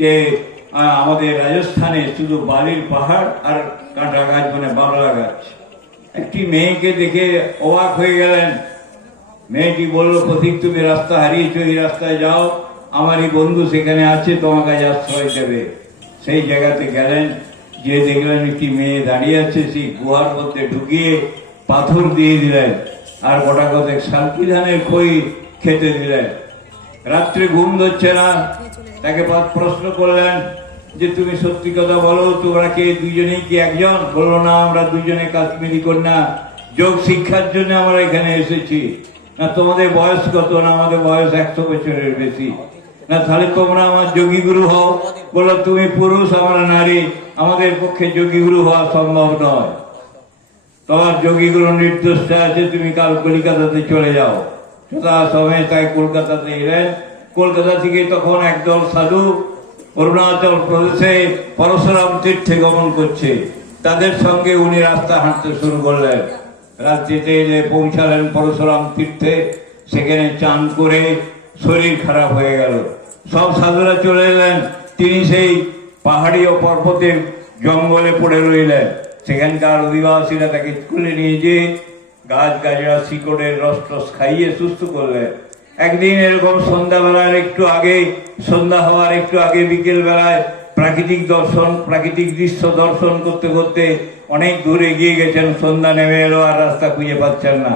যে আমাদের রাজস্থানে শুধু বালির পাহাড় আর কাঁটা গাছ, মানে বাবলা গাছ। একটি মেয়েকে দেখে অবাক হয়ে গেলেন। মেয়েটি বললো, পথিক তুমি রাস্তা হারিয়েছো, এই রাস্তায় যাও, আমারই বন্ধু সেখানে আছে, তোমাকে আজ আশ্রয় দেবে। সেই জায়গাতে গেলেন, যে দেখলেন একটি মেয়ে দাঁড়িয়ে আছে, সেই গুহার মধ্যে ঢুকিয়ে পাথর দিয়ে দিলেন আর গোটা কতক শালকি ধানের খই খেতে দিলেন। রাত্রে ঘুম ধরছে না, তাকে প্রশ্ন করলেন যে তুমি সত্যি কথা বলো, তোমরা কে দুজনেই কি একজন? বললো না, আমরা দুজনে কাশ্মীরি কন্যা, যোগ শিক্ষার জন্য আমরা এখানে এসেছি। না তোমাদের বয়স কত? না আমাদের বয়স 100 বছরের বেশি। না তাহলে তোমরা আমার যোগী গুরু হও। বলো তুমি পুরুষ, আমরা নারী, আমাদের পক্ষে যোগী গুরু হওয়া সম্ভব নয়। তোমার যোগী গুরু নির্দেশটা আছে, তুমি কাল কলিকাতাতে চলে যাও। যথা সময় তাই কলকাতাতে এলেন। কলকাতা থেকে তখন একদল সাধু অরুণাচল প্রদেশে পরশুরাম তীর্থে গমন করছে। তাদের সঙ্গে উনি রাস্তা হাঁটতে শুরু করলেন। রাত্রিতে যে পৌঁছালেন পরশুরাম তীর্থে, সেখানে চান করে শরীর খারাপ হয়ে গেল। সব সাধুরা চলে এলেন, তিনি সেই পাহাড়ি ও পর্বতের জঙ্গলে পড়ে রইলেন। সেখানকার অধিবাসীরা তাকে তুলে নিয়ে যেয়ে গাছ গাছড়া শিকড়ের রস টস খাইয়ে সুস্থ করলেন। একদিন এরকম সন্ধ্যাবেলার একটু আগে, সন্ধ্যা হওয়ার একটু আগে, বিকেল বেলায় প্রাকৃতিক দৃশ্য দর্শন করতে করতে অনেক দূরে এগিয়ে গেছেন। সন্ধ্যা নেমে এলো আর রাস্তা খুঁজে পাচ্ছেন না।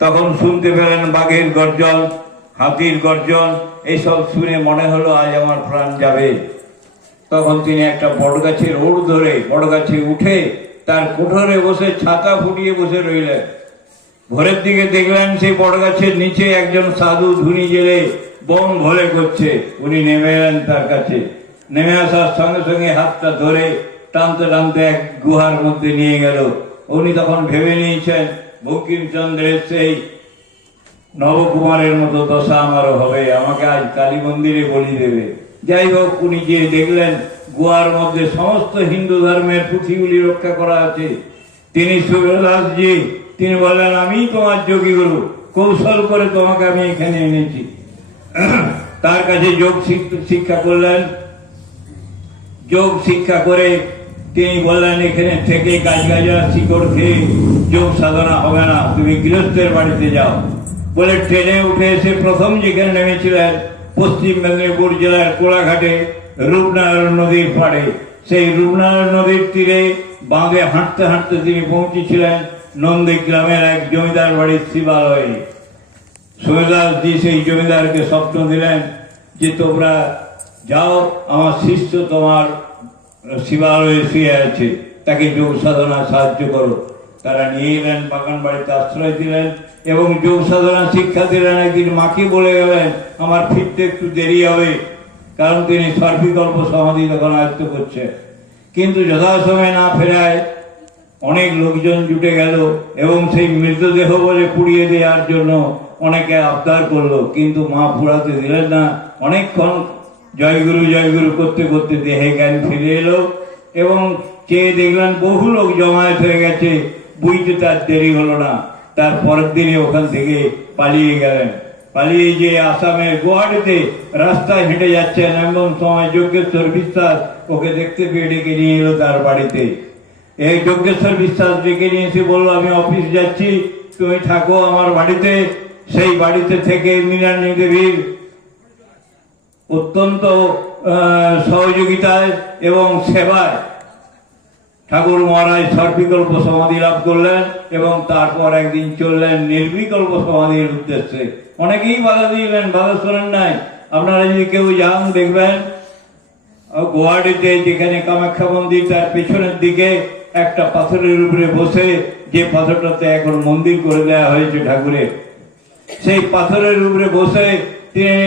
তখন শুনতে পেলেন বাঘের গর্জন, হাতির গর্জন। এইসব শুনে মনে হলো আজ আমার প্রাণ যাবে। তখন তিনি একটা বটগাছের ওড় ধরে বটগাছে উঠে তার কোঠরে বসে ছাতা ফুটিয়ে বসে রইলেন। ভোরের দিকে দেখলেন সেই বটগাছের নিচে একজন সাধু ধুনি জেলে বন ভোলে করছে। উনি নেমে এলেন তার কাছে। নেমে আসার সঙ্গে সঙ্গে হাতটা ধরে টানতে টানতে এক গুহার মধ্যে নিয়ে গেল। উনি তখন ভেবে নিয়েছেন, বঙ্কিমচন্দ্রের সেই নবকুমারের মতো দশা আমারও হবে, আমাকে আজ কালী মন্দিরে বলি দেবে। যাই হোক, উনি গিয়ে দেখলেন গুহার মধ্যে সমস্ত হিন্দু ধর্মের পুঁথিগুলি রক্ষা করা আছে। তিনি সুরদাসজি, তিনি বললেন, আমি তোমার যোগী গুরু, কৌশল করে তোমাকে আমি এখানে এনেছি। তার কাছে যোগ শিক্ষা করলেন। যোগ শিক্ষা করে তিনি বললেন, এখানে থেকে গাছ গাছড়া শিকড় খেয়ে যোগ সাধনা হবে না, তুমি গৃহস্থের বাড়িতে যাও। বলে ট্রেনে উঠে এসে প্রথম যেখানে নেমেছিলেন পশ্চিম মেদিনীপুর জেলার কোলাঘাটে রূপনারায়ণ নদীর পাড়ে। সেই রূপনারায়ণ নদীর তীরে বাঁধে হাঁটতে হাঁটতে তিনি পৌঁছেছিলেন নন্দীগ্রামের এক জমিদার বাড়ির শিবালয়ে। সুরদাসজি সেই জমিদারকে স্বপ্ন দিলেন যে তোমরা যাও, আমার শিষ্য তোমার শিবালয়ে শুয়ে আছে, তাকে যোগ সাধনা সাহায্য করো। তারা নিয়ে এলেন, বাগান বাড়িতে আশ্রয় দিলেন এবং যোগ সাধনা শিক্ষা দিলেন। একদিন মাকে বলে গেলেন, আমার ফিরতে একটু দেরি হবে, কারণ তিনি সর্বিকল্প সমাধি তখন আয়ত্ত করছেন। কিন্তু যথাসময়ে না ফেরায় অনেক লোকজন জুটে গেল এবং সেই মৃতদেহ বলে পুড়িয়ে দেওয়ার জন্য অনেকে আবদার করলো, কিন্তু মা পুড়াতে দিলেন না। অনেকক্ষণ জয়গুরু করতে করতে দেহে জ্ঞান ফিরে এলো এবং চেয়ে দেখলেন বহু লোক জমায়েত হয়ে গেছে। বুঝতে তার দেরি হলো না। তার পরের দিনে ওখান থেকে পালিয়ে গেলেন। পালিয়ে যে আসামের গুয়াহাটিতে রাস্তায় হেঁটে যাচ্ছেন, এমন সময় যজ্ঞেশ্বর বিশ্বাস ওকে দেখতে পেয়ে ডেকে নিয়ে এলো তার বাড়িতে। এই যজ্ঞেশ্বর বিশ্বাস ডেকে নিয়ে এসে বললো, আমি অফিস যাচ্ছি, তুমি থাকো আমার বাড়িতে। সেই বাড়িতে থেকে মৃণালিনী দেবীর অত্যন্ত সহযোগিতায় এবং সেবায় ঠাকুর মহারাজ সর্বিকল্প সমাধি লাভ করলেন এবং তারপর একদিন চললেন নির্বিকল্প সমাধির উদ্দেশ্যে। অনেকেই বাধা দিলেন, বাধা শোনেন নাই। আপনারা যদি কেউ যান দেখবেন গুয়াহাটিতে যেখানে কামাখ্যা মন্দির, তার পেছনের দিকে একটা পাথরের উপরে বসে, যে পাথরটাতে এখন মন্দির করে দেওয়া হয়েছে ঠাকুরের, সেই পাথরের উপরে বসে তিনি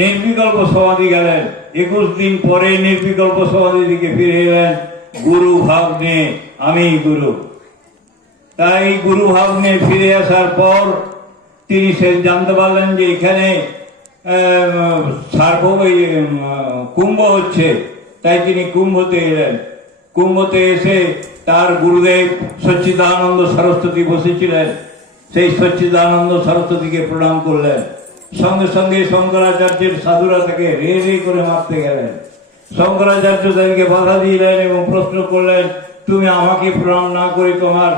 নির্বিকল্প সমাধি গেলেন। 21 দিন পরে নির্বিকল্প সমাধি দিকে ফিরে এলেন গুরু ভাব নিয়ে, আমি গুরু। তাই গুরু ভাব নিয়ে ফিরে আসার পর তিনি সে জানতে পারলেন যে এখানে কুম্ভ হচ্ছে, তাই তিনি কুম্ভতে এলেন। কুম্ভতে এসে তার গুরুদেব সচ্চিদানন্দ সরস্বতী বসেছিলেন, সেই সচ্চিদানন্দ সরস্বতীকে প্রণাম করলেন। সঙ্গে সঙ্গে শঙ্করাচার্যের সাধুরা তাকে রে রে করে মারতে গেলেন। শঙ্করাচার্য তাদেরকে বাধা দিলেন এবং প্রশ্ন করলেন, তুমি আমাকে প্রণাম না করে তোমার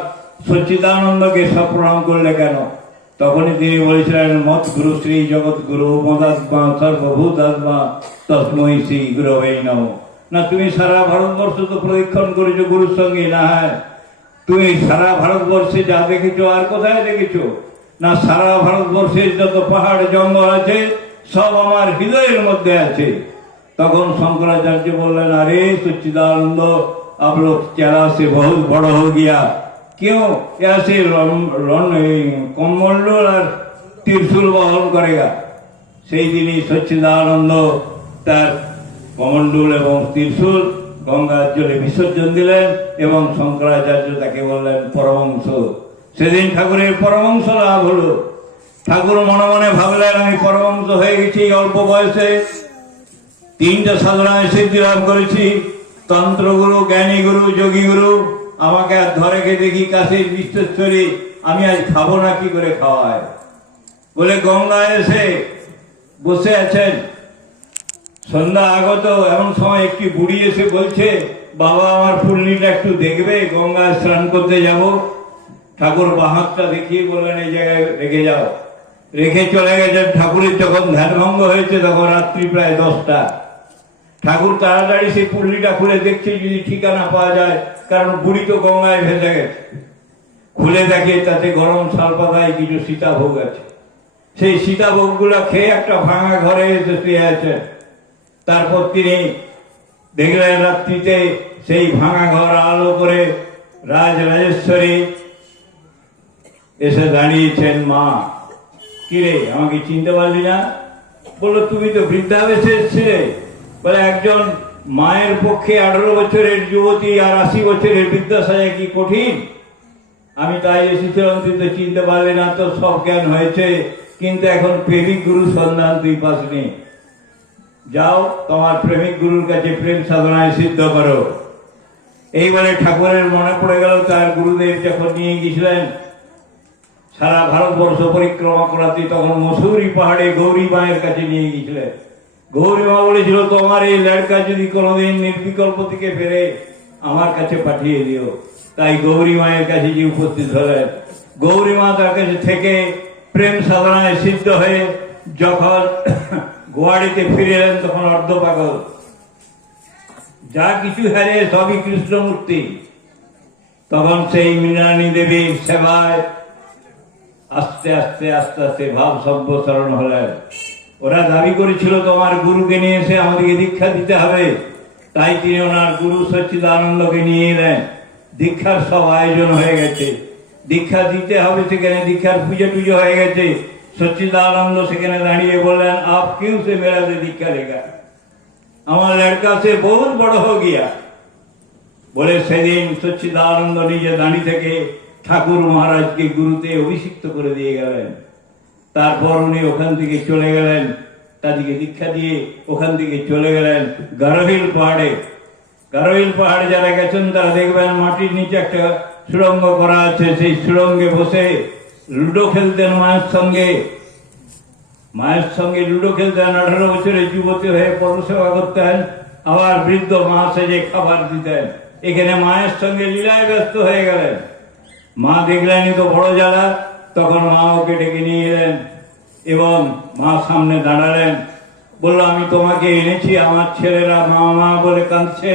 সচ্চিদানন্দকে সব প্রণাম করলে কেন? তখনই তিনি বলেছিলেন, মত গুরু শ্রী জগৎ গুরু মদাত্মা সর্বভূতাত্মা তস্মৈ শ্রী গুরবে নমঃ। না, তুমি সারা ভারতবর্ষ তো প্রদক্ষিণ করেছো গুরুর সঙ্গে, না হ্যাঁ তুমি সারা ভারতবর্ষে যা দেখেছো আর কোথায় দেখেছো? না, সারা ভারতবর্ষের যত পাহাড় জঙ্গল আছে সব আমার হৃদয়ের মধ্যে আছে। তখন শঙ্করাচার্য বললেন, अरे सच्चिदानंद आप लोग चेहरा से बहुत बड़ा हो गया, क्यों ऐसे कमंडल और त्रिशूल बहन करेगा? সেই দিনই সচ্চিদানন্দ তার কমণ্ডল এবং ত্রিশূল গঙ্গার জলে বিসর্জন দিলেন এবং শঙ্করাচার্য তাকে বললেন পরমহংস। সেদিন ঠাকুরের পরমহংস লাভ হলো। ঠাকুর মনে মনে ভাবলেন, আমি পরমহংস হয়ে গেছি অল্প বয়সে, 3টে সাধনায় সিদ্ধি লাভ করেছি, তন্ত্রগুরু, জ্ঞানী গুরু, যোগী গুরু। আমাকে আর ধরে কে দেখি কাশীর বিশ্বেশ্বরী, আমি আজ খাবো না, কি করে খাওয়ায়? বলে গঙ্গায় এসে বসে আছেন। সন্ধ্যা আগত, এমন সময় একটি বুড়ি এসে বলছে, বাবা আমার পুণ্যিটা একটু দেখবে, গঙ্গায় স্নান করতে যাব। ঠাকুর বাহাতটা দেখিয়ে বললেন, এই জায়গায় রেখে যাও। রেখে চলে গেছেন। ঠাকুরের যখন ধ্যানভঙ্গ হয়েছে তখন রাত্রি প্রায় 10টা। ঠাকুর তাড়াতাড়ি সেই পুল্লিটা খুলে দেখছে যদি ঠিকানা পাওয়া যায়, কারণ বুড়ি তো গঙ্গায় ভেসে গেছে। খুলে দেখে তাতে গরম শালপাতায় কিছু সীতাভোগ আছে। সেই সীতাভোগ গুলা খেয়ে একটা ভাঙা ঘরে এসে শুয়ে আছে। তারপর তিনি দেখলেন রাত্রিতে সেই ভাঙা ঘর আলো করে রাজরাজেশ্বরী এসে দাঁড়িয়েছেন। মা, কিরে আমাকে চিনতে পারলি না? বললো, তুমি তো বৃদ্ধাবেশে এসেছিলে। বলে, একজন মায়ের পক্ষে 18 বছরের যুবতী আর 80 বছরের বৃদ্ধা সাজা কি কঠিন? আমি তাই এসেছিলাম, তুই তো চিনতে পারলি না। তো সব জ্ঞান হয়েছে, কিন্তু এখন প্রেমিক গুরু সন্ধান তুই পাসনি। যাও তোমার প্রেমিক গুরুর কাছে প্রেম সাধনায় সিদ্ধ করো। এইবারে ঠাকুরের মনে পড়ে গেল তার গুরুদেব যখন নিয়ে গেছিলেন সারা ভারতবর্ষ পরিক্রমা করাতে, তখন মসুরি পাহাড়ে গৌরী মায়ের কাছে নিয়ে গিয়েছিলেন। গৌরী মা বলেছিল, তোমার এই লড়কা যদি কোনোদিন নির্বিকল্প থেকে ফেরে আমার কাছে পাঠিয়ে দিও। তাই গৌরী মায়ের কাছে যে উপস্থিত হলেন, গৌরী মা তার কাছে থেকে প্রেম সাধনায় সিদ্ধ হয়ে যখন গোয়াড়িতে ফিরে এলেন তখন অর্ধপাগল। যা কিছু হারে সবই কৃষ্ণমূর্তি। তখন সেই মৃণালী দেবীর সেবায় আস্তে আস্তে আস্তে আস্তে ভাব সম্প্রসারণ হলেন। ওরা দাবি করেছিল তোমার গুরুকে নিয়ে এসে আমাদেরকে দীক্ষা দিতে হবে, তাই তিনি ওনার গুরু সচ্চিদানন্দকে নিয়ে এলেন। দীক্ষার সব আয়োজন হয়ে গেছে, দীক্ষা দিতে হবে, সেখানে দীক্ষার পুজো টুজো হয়ে গেছে। सच्चिदानंद সেখানে দাঁড়িয়ে বললেন, आप क्यों से मेरा से दीक्षा लेगा? আমার लड़का से बहुत बड़ा हो गया। বলে সেদিন সচ্চিদানন্দ নিজে দাঁড়িয়ে থেকে ঠাকুর মহারাজকে গুরুতে অভিষিক্ত করে দিয়ে গেলেন। তারপর উনি ওখান থেকে চলে গেলেন, তাদেরকে দীক্ষা দিয়ে ওখান থেকে চলে গেলেন গারোহিল পাহাড়ে। গারোহিল পাহাড়ে যারা গেছেন তারা দেখবেন মাটির নিচে একটা সুড়ঙ্গ করা আছে। সেই সুড়ঙ্গে বসে লুডো খেলতেন মায়ের সঙ্গে লুডো খেলতেন। 18 বছরের যুবতী হয়ে পরসেবা করতেন, আবার বৃদ্ধ মা সেজে খাবার দিতেন। এখানে মায়ের সঙ্গে লীলায় ব্যস্ত হয়ে গেলেন। মা দেখলেনই তো বড় জ্বালা, তখন মা ওকে ডেকে নিয়ে এলেন এবং মা সামনে দাঁড়ালেন। বললো, আমি তোমাকে এনেছি, আমার ছেলেরা মা মা বলে কাঁদছে,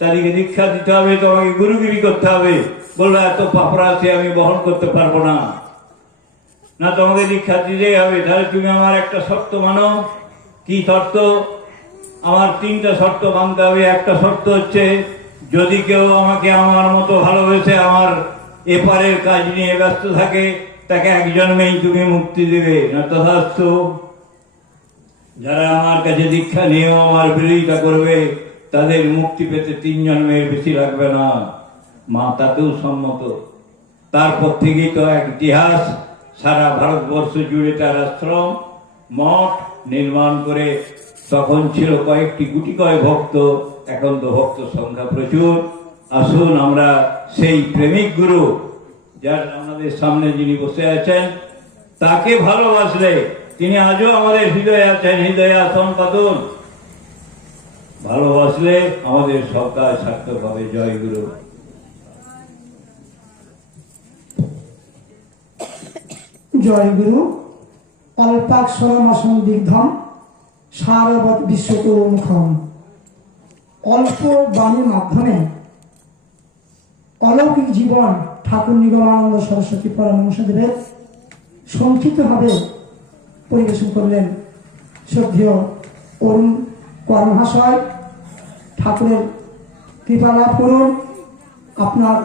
তাদেরকে দীক্ষা দিতে হবে, তোমাকে গুরুগিরি করতে হবে। বললো, এত পাপড়াশি আমি বহন করতে পারবো না, না তোমাকে দীক্ষা দিতেই হবে। তাহলে তুমি আমার একটা শর্ত মানো। কি শর্ত? আমার 3টা শর্ত মানতে হবে। একটা শর্ত হচ্ছে, যদি কেউ আমাকে আমার মতো ভালোবেসে আমার এপারের কাজ নিয়ে ব্যস্ত থাকে, তাকে এক জন্মেই তুমি মুক্তি দেবে, না তথাস্তু। যারা আমার কাছে দীক্ষা নিয়েও আমার বিরোধিতা করবে, তাদের মুক্তি পেতে 3 জন্মের বেশি লাগবে না। মা তাতেও সম্মত। তারপর থেকেই তো এক ইতিহাস, সারা ভারতবর্ষ জুড়ে তার আশ্রম, মঠ নির্মাণ করে তখন ছিল কয়েকটি গুটি কয় ভক্ত, এখন তো ভক্ত সংখ্যা প্রচুর। আসুন আমরা সেই প্রেমিক গুরু, যার আমাদের সামনে যিনি বসে আছেন, তাকে ভালোবাসলে তিনি আজও আমাদের হৃদয়ে আছেন, হৃদয়ে আসন পাতুন। ভালোবাসলে আমাদের সব কাজ সার্থক হবে। জয় গুরু। জয় গুরু। অল্পাক্ষরমাসন দিগ্ধম সারবৎ বিশ্বতোমুখম। অল্প বাণীর মাধ্যমে অলৌকিক জীবন ঠাকুর নিগমানন্দ সরস্বতী পরমহংসদেবের সংক্ষিপ্তভাবে পরিবেশন করলেন শ্রদ্ধেয় অরুণ কর মহাশয়। ঠাকুরের কৃপা লাভ করুন, আপনার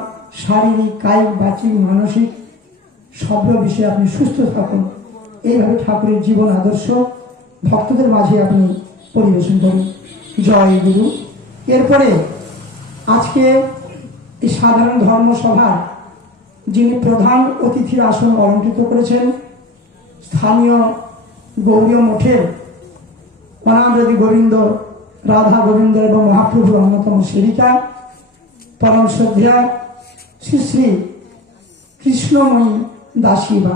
শারীরিক, কায়িক, বাচিক, মানসিক সব বিষয়ে আপনি সুস্থ থাকুন। এইভাবে ঠাকুরের জীবন আদর্শ ভক্তদের মাঝে আপনি পরিবেশন করুন। জয় গুরু। এরপরে আজকে এই সাধারণ ধর্মসভার যিনি প্রধান অতিথির আসন অলঙ্কৃত করেছেন, স্থানীয় গৌরীয় মঠের অনামৃতি গোবিন্দ, রাধা গোবিন্দ এবং মহাপ্রভুর অন্যতম সেবিকা পরম শ্রদ্ধা শ্রী শ্রী কৃষ্ণময়ী দাসীবা।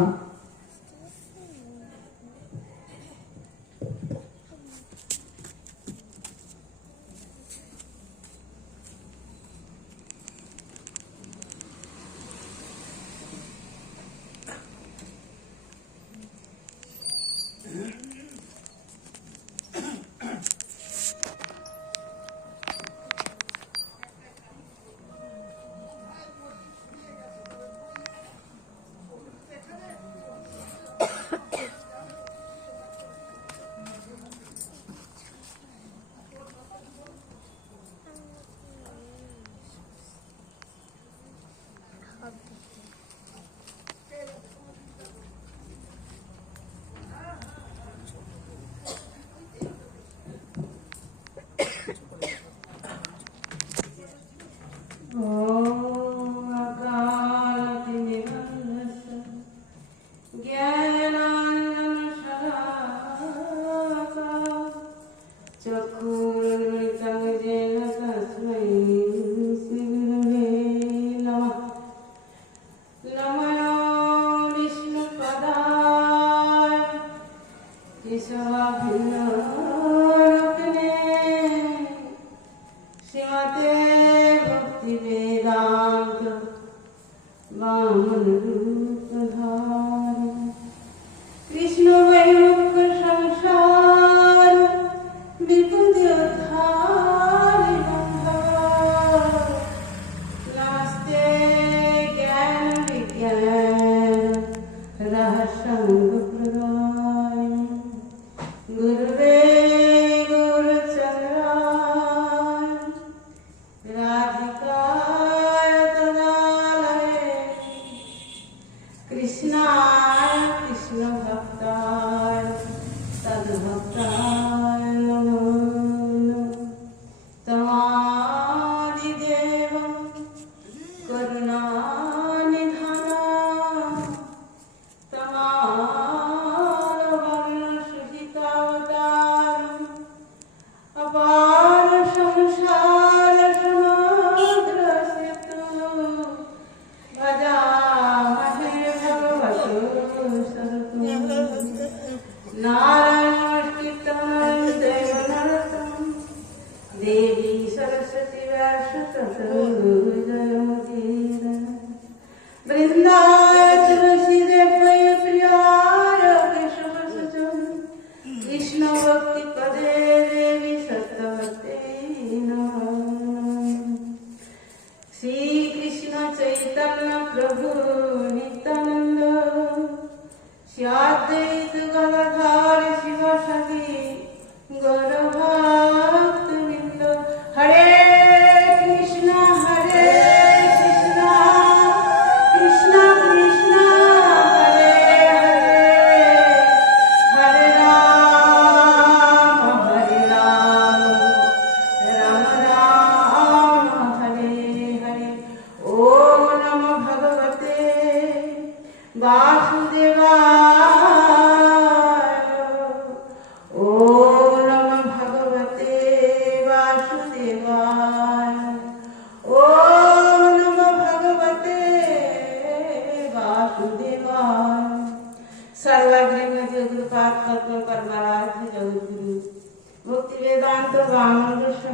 Krishna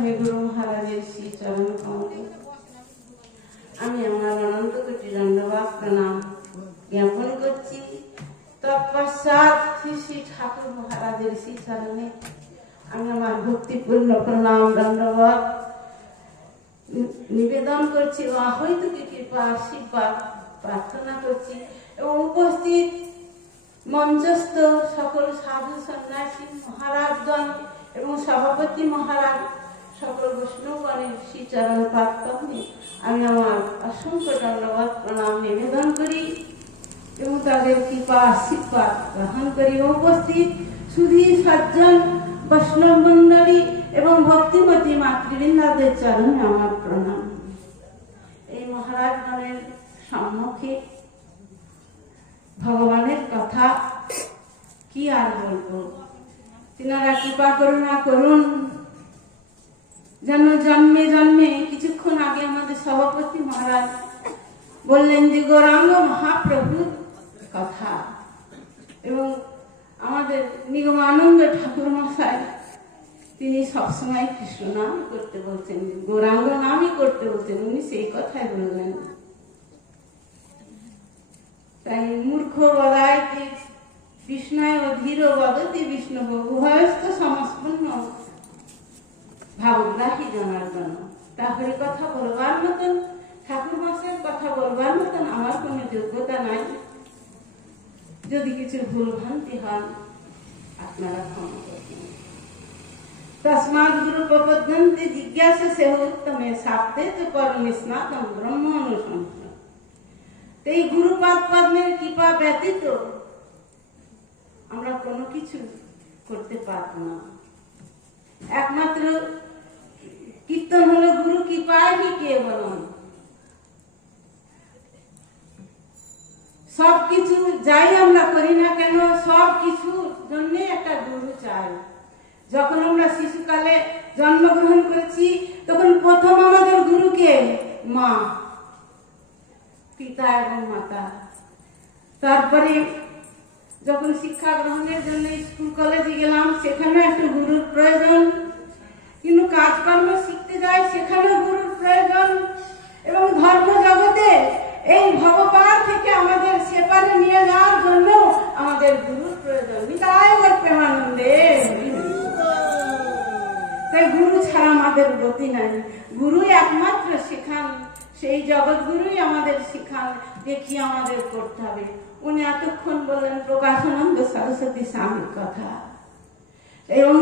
হে গুরু মহারাজের শ্রী চরণ কমল আমি আমার অনন্ত কোটি দণ্ডবাদ প্রণাম জ্ঞাপন করছি। তৎপশ্চাৎ শ্রী শ্রী ঠাকুর মহারাজের শ্রী চরণে আমি আমার ভক্তিপূর্ণ প্রণাম দণ্ডবাদ নিবেদন করছি ও হয়তো কৃপা আশীর্বাদ প্রার্থনা করছি এবং উপস্থিত মঞ্চস্থ সকল সাধু সন্ন্যাসী মহারাজগণ এবং সভাপতি মহারাজ সকল বৈষ্ণবগণের শ্রীচরণ প্রার্থনে আমি আমার অসংখ্য দণ্ডবাদ প্রণাম নিবেদন করি এবং তাদের কৃপা আশীর্বাদ গ্রহণ করি। উপস্থিত সুধী সজ্জন বৈষ্ণব মণ্ডলী এবং ভক্তিমতী মাতৃবৃন্দাদের চরণে আমার প্রণাম। এই মহারাজগণের সম্মুখে ভগবানের কথা কি আর বলবো, তিনারা কৃপা করুণা করুন। যেন জন্মে জন্মে কিছুক্ষণ আগে আমাদের সভাপতি মহারাজ বললেন যে গৌরাঙ্গ মহাপ্রভুর কথা, এবং আমাদের নিগমানন্দ ঠাকুর মশাই তিনি সবসময় কৃষ্ণ নাম করতে বলছেন, গৌরাঙ্গ নামই করতে বলছেন, উনি সেই কথাই বললেন। তাই মূর্খ বদায়তে কৃষ্ণায় অধীর বদতি বিষ্ণু উভয়স্থ সমস্পন্ন ভাবগ্রাহী জনার্দন। তাহলে কথা বলবার মতন, ঠাকুর মশাইয়ের কথা বলবার মতন আমার কোনো যোগ্যতা নাই। যদি কিছু ভুল ভ্রান্তি হন আপনারা ক্ষমা করবেন। তস্মাৎ গুরু প্রপদ্যন্তে জিজ্ঞাসা সে উত্তমে শাব্দে তো পরমে স্নাতম ব্রহ্ম অনুসন্ধান। এই গুরুপাদ পদ্মের কৃপা ব্যতীত আমরা কোনো কিছু করতে পারব না। একমাত্র কীর্তন হলো গুরু কৃপায় কি কেবলম। সবকিছু যাই আমরা করি না কেন, সব কিছুর জন্য একটা গুরু চাই। যখন আমরা শিশুকালে জন্মগ্রহণ করেছি তখন প্রথম আমাদের গুরুকে মা, পিতা এবং মাতা। তারপরে যখন শিক্ষা গ্রহণের জন্য স্কুল কলেজে গেলাম সেখানে একটা গুরুর প্রয়োজন, কিন্তু কাজকর্ম শিখতে যাই সেখানেও গুরুর প্রয়োজন, এবং ধর্ম জগতে এই ভগবান থেকে আমাদের সেপারে নিয়ে যাওয়ার জন্য আমাদের গুরুর প্রয়োজন। নিতাই গৌর প্রেমানন্দে। তাই গুরু ছাড়া আমাদের গতি নাই। গুরুই একমাত্র শিখান, সেই জগৎ গুরুই আমাদের শিখান যে কি আমাদের করতে হবে। উনি এতক্ষণ বললেন প্রকাশানন্দ সরস্বতী স্বামীর কথা, এবং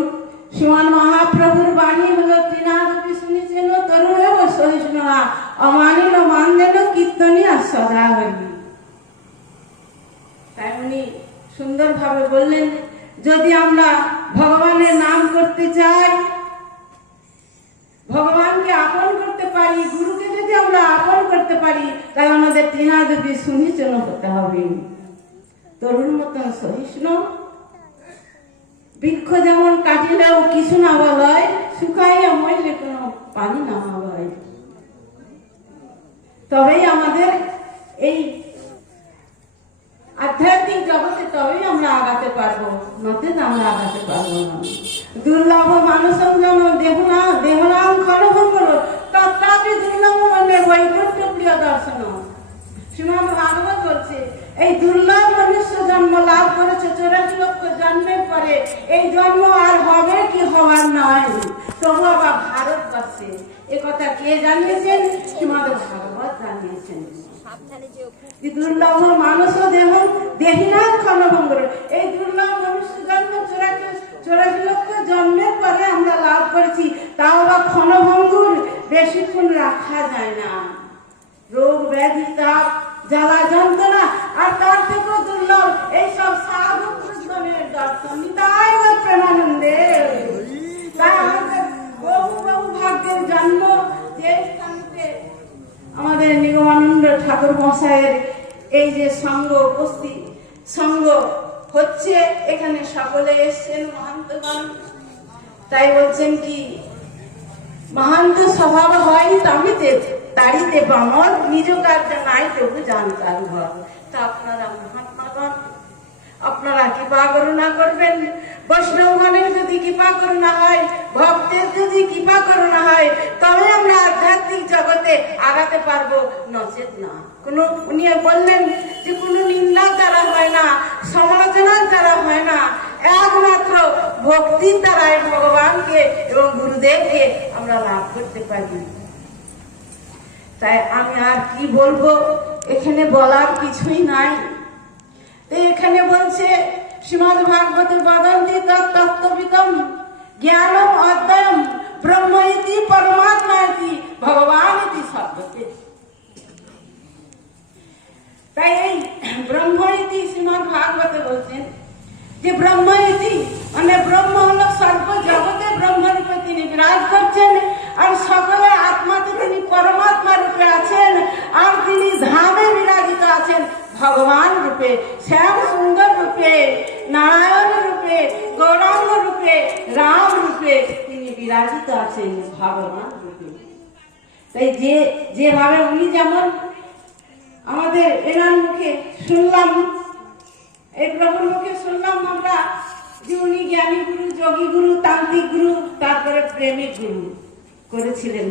শ্রীমান মহাপ্রভুর বাণী হলো তৃণাদপি শুনেছেন তরুণেব সহিষ্ণুরা অমানিল মানদেন কীর্তনিয়া সদা হরি। তাই উনি সুন্দরভাবে বললেন যদি আমরা ভগবানের নাম করতে চাই, ভগবানকে আপন করতে পারি, গুরুকে যদি আমরা আপন করতে পারি, তাহলে আমাদের তৃণাদপি শুনিছেন হতে হবে। তরুণ মতন সহিষ্ণু, বৃক্ষ যেমন কাটিলেও কিছু না বলয়, শুকাইয়া মরলে কোনো পানি না হয়। তবেই আমাদের এই আধ্যাত্মিক জগতে তবেই আমরা আগাতে পারবো, নতে আমরা আগাতে পারবো না। দুর্লভ মানুষম জন দেহনাম খড়ভঙ্গ তথাপি দুর্লভ মানে বৈকুণ্ঠ প্রিয় দর্শন। শ্রীমদ ভাগবত বলছে এই দুর্লভ মনুষ্য জন্ম লাভ করেছে 84 লক্ষ জন্মের পরে, এই জন্ম আর হবে কি হওয়ার নয়, তবু আবার ভারতবর্ষে। এ কথা কে জানিয়েছেন? শ্রীমদ ভাগবত জানিয়েছেন। দুর্লভ মানুষ দেহ দেহিনাথ ক্ষণভঙ্গ, এই দুর্লভ মনুষ্য জন্ম 84 লক্ষ জন্মের পরে আমরা লাভ করেছি, তাও বা ক্ষণভঙ্গুর বেশিক্ষণ রাখা যায় না। রোগ ব্যাধি তাপ জ্বালা যন্ত্রণা, আর তার থেকেও দুর্লভ এইসব সাধু পুরুষগণের দর্শন। তাই প্রেমানন্দে। তাই আমাদের বহু বহু ভাগ্যের জন্ম যে স্থানতে আমাদের নিগমানন্দ ঠাকুর মশাইয়ের এই যে সঙ্গ উপস্থিত সঙ্গ হচ্ছে, এখানে সকলে এসছেন মহান্তগণ। তাই বলছেন কি মহান্ত স্বভাব হয় তামিতে তাড়িতে বামর, নিজ কার্য নাই তবু জানতার ঘর। তা আপনারা মহাত্মাগণ, আপনারা কৃপা করুণা করবেন, বৈষ্ণবগণের যদি কৃপা করুণা হয়, ভক্তের যদি কৃপা করুণা হয়, তবে আমরা আধ্যাত্মিক জগতে আগাতে পারবো, নচেত না। উনি বললেন যে কোনো নিন্দার দ্বারা হয় না, সমালোচনার দ্বারা হয় না, একমাত্র ভক্তির দ্বারাই ভগবানকে এবং গুরুদেবকে আমরা লাভ করতে পারি। তাই আমি আর কি বলবো, এখানে বলার কিছুই নাই। তো এখানে বলছে শ্রীমদ্ ভাগবতে বদন্তি তত্ত্ববিদম জ্ঞানম অদ্বয়ম ব্রহ্ম ইতি পরমাত্মা ইতি ভগবান ইতি শব্দতে। তাই এই ব্রহ্ম ইতি শ্রীমদ্ ভাগবতে বলছেন যে ব্রহ্ম ইতি মানে ব্রহ্ম হলো সর্ব জগতে ব্রহ্মরূপে তিনি বিরাজ করছেন, আর সকলের আত্মাতে তিনি পরমাত্মা রূপে আছেন, আর তিনি ধামে বিরাজিত আছেন ভগবান রূপে, শ্যাম সুন্দর রূপে, নারায়ণ রূপে, গৌরাঙ্গ রূপে, রাম রূপে তিনি বিরাজিত আছেন ভগবান রূপে। তাই যেভাবে উনি যেমন আমাদের এনার মুখে শুনলাম, এই প্রভুর মুখে শুনলাম আমরা যে উনি জ্ঞানী গুরু, যোগী গুরু, তান্ত্রিক গুরু, তারপরে প্রেমিক গুরু করেছিলেন।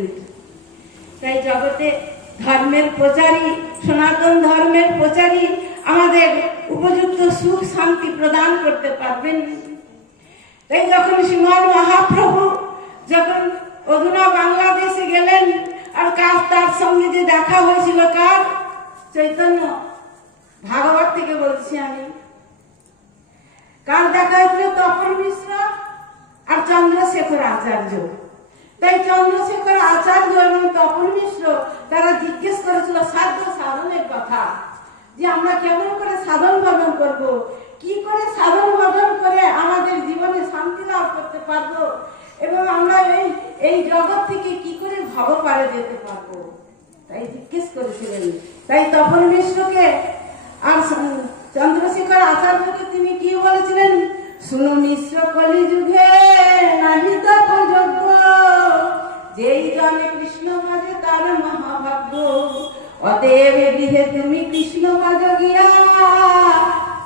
তাই জগতে ধর্মের প্রচারী, সনাতন ধর্মের প্রচারী আমাদের উপযুক্ত সুখ শান্তি প্রদান করতে পারবেন। তাই যখন শ্রীমৎ মহাপ্রভু যখন অধুনা বাংলাদেশে গেলেন, আর তার সঙ্গে যে দেখা হয়েছিল কার? চৈতন্য, ভাগবত থেকে বলছি আমি। কার দেখা হয়েছিল? তপন মিশ্র আর চন্দ্রশেখর আচার্য। তাই চন্দ্রশেখর আচার্য এবং তপন মিশ্র তারা জিজ্ঞেস করেছিল সাধ্য সাধনের কথা, যে আমরা কেমন করে সাধন ভজন করব, কি করে সাধন ভজন করে আমাদের জীবনে শান্তি লাভ করতে পারবো, এবং আমরা এই জগৎ থেকে কি করে ভবপারে যেতে পারবো, তাই জিজ্ঞেস করেছিলেন। তাই তপন মিশ্রকে আর চন্দ্রশেখর আচার্যকে তিনি কি বলেছিলেন? শুনো মিশ্র কলিযুগে নাহি তপযোগ্য, যেই জনে কৃষ্ণ ভজে তার মহাভাগ্য, অতএব গৃহে তুমি কৃষ্ণ ভজ গিয়া,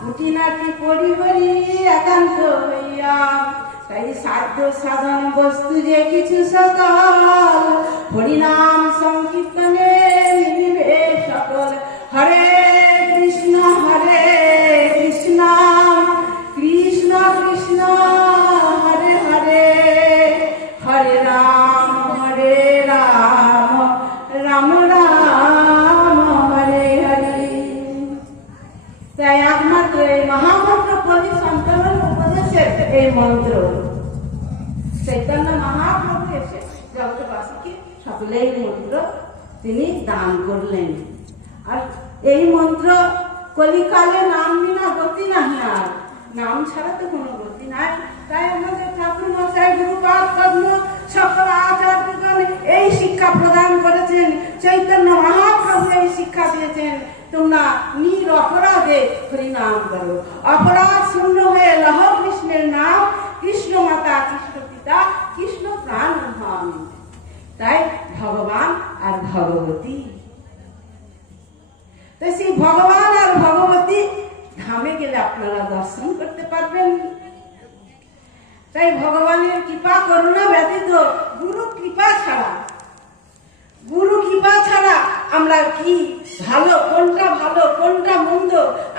পুটিনাটি পরিহরি একান্ত হইয়া। তাই সাধ্য সাধন বস্তু যে কিছু সকল, হরিনাম সংকীর্তনে মিলিবে সকল। হরে কৃষ্ণ কৃষ্ণ কৃষ্ণ হরে হরে, হরে রাম রাম রাম হরে হরে। তাই একমাত্র এই মহামন্ত্র প্রতি সন্তানের উপদেশের এই মন্ত্র চৈতন্য মহাপ্রভু এসে জগৎবাসীকে সকলেই মন্ত্র তিনি দান করলেন। আর এই মন্ত্র কলিকালে নাম বিনা গতি নাহি, আর নাম ছাড়া তো কোনো গতি নাই। তাই আমাদের ঠাকুর মশাই গুরুপাদ পদ্ম সকল আচার্যগণ এই শিক্ষা প্রদান করেছেন, চৈতন্য মহাপ্রভু এই শিক্ষা দিয়েছেন, তোমরা নিরপরাধে হরিনাম করো, অপরাধ শূন্য হয়ে লহ কৃষ্ণের নাম, কৃষ্ণ মাতা কৃষ্ণ পিতা কৃষ্ণ প্রাণ হন। তাই ভগবান আর ভগবতী, তো সেই ভগবান আর ভগবতী ধামে গেলে আপনারা দর্শন করতে পারবেন। তাই ভগবানের কৃপা করুণা ব্যতীত, গুরু কৃপা ছাড়া আমরা কি ভালো, কোনটা মন্দ,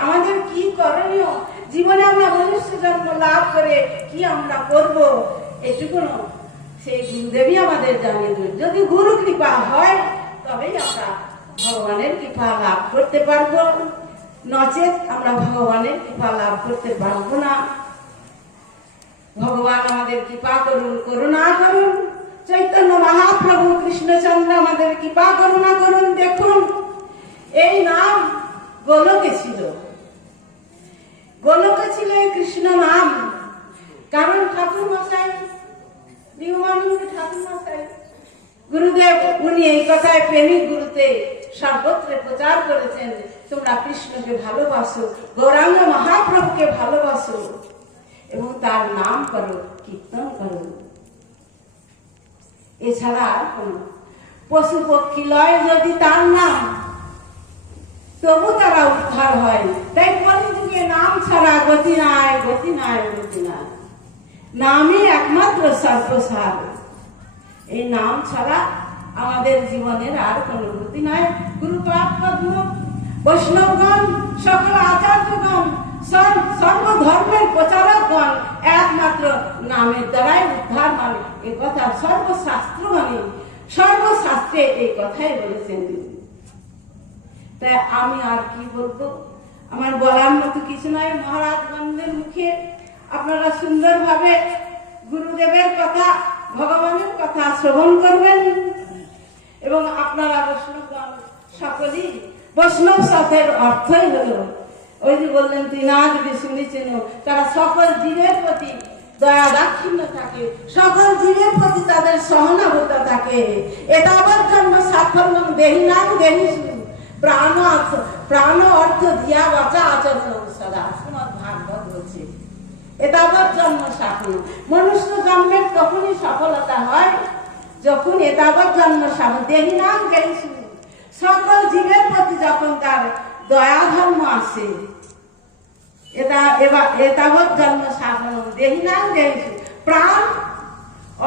আমাদের কি করণীয়, জীবনে আমরা মনুষ্য জন্ম লাভ করে কি আমরা করব, এটুকু সেই গুরুদেবী আমাদের জানিয়ে দেন। যদি গুরু কৃপা হয় তবেই আমরা ভগবানের কৃপা লাভ করতে পারবো, নচেত আমরা ভগবানের কৃপা লাভ করতে পারবো না। ভগবান আমাদের কৃপা করুন, করুণা করুন। চৈতন্য মহাপ্রভু কৃষ্ণচন্দ্র আমাদের কৃপা করুণা করুন। দেখুন, এই নাম গোলকে ছিল এই কৃষ্ণ নাম। কারণ ঠাকুর মশাই, নিয়মানন্দ ঠাকুর মশাই গুরুদেব, উনি এই কথায় প্রেমিক গুরুতে সর্বত্র প্রচার করেছেন, তোমরা কৃষ্ণকে ভালোবাসো, গৌরাঙ্গ মহাপ্রভুকে ভালোবাসো এবং তার নাম করো, কীর্তন করো। এছাড়া আর কোন পশু পক্ষী লয় যদি তার নাম, তবু তারা উদ্ধার হয়। তাই কলিযুগে নাম ছাড়া গতি নাই। নামই একমাত্র সর্বসার। এই নাম ছাড়া আমাদের জীবনের আর কোনো গতি নাই। গুরুপাদ পদ্ম, বৈষ্ণবগণ, সকল আচার্যগণ, সর্বধর্মের প্রচারকগণ একমাত্র নামের দ্বারাই উদ্ধার মানে এ কথা সর্বশাস্ত্র মানে সর্বশাস্ত্রে এই কথাই বলেছেন। তাই আমি আর কি বলবো, আমার বলার মতো কিছু নয়। মহারাজগণের মুখে আপনারা সুন্দরভাবে গুরুদেবের কথা, ভগবানের কথা শ্রবণ করবেন এবং আপনারা বৈষ্ণবগণ সকলেই, বৈষ্ণব শব্দের অর্থই হলো, ওই যে বললেন ত্রিনাথ যদি শুনেছেন, তারা সকল জীবের প্রতি দয়া দাক্ষিণ্য থাকে, সকল জীবের প্রতি তাদের সহানুভূতি থাকে। এতাবৎ জন্ম সাফল্য দেহি নাম দেহি প্রাণ অর্থ দিয়া বাঁচা আচরণ সদা। শ্রীমদ্ ভাগবত বলছে এতাবৎ জন্ম সাফল্য। মনুষ্য জন্মের তখনই সফলতা হয় যখন এতাবৎ জন্ম সাফল্য দেহি নাম দেহি সকল জীবের প্রতি যখন তার দয়া ধর্ম আসে। এতাবৎ জন্ম সাফল্য দেহি নাম দেহি প্রাণ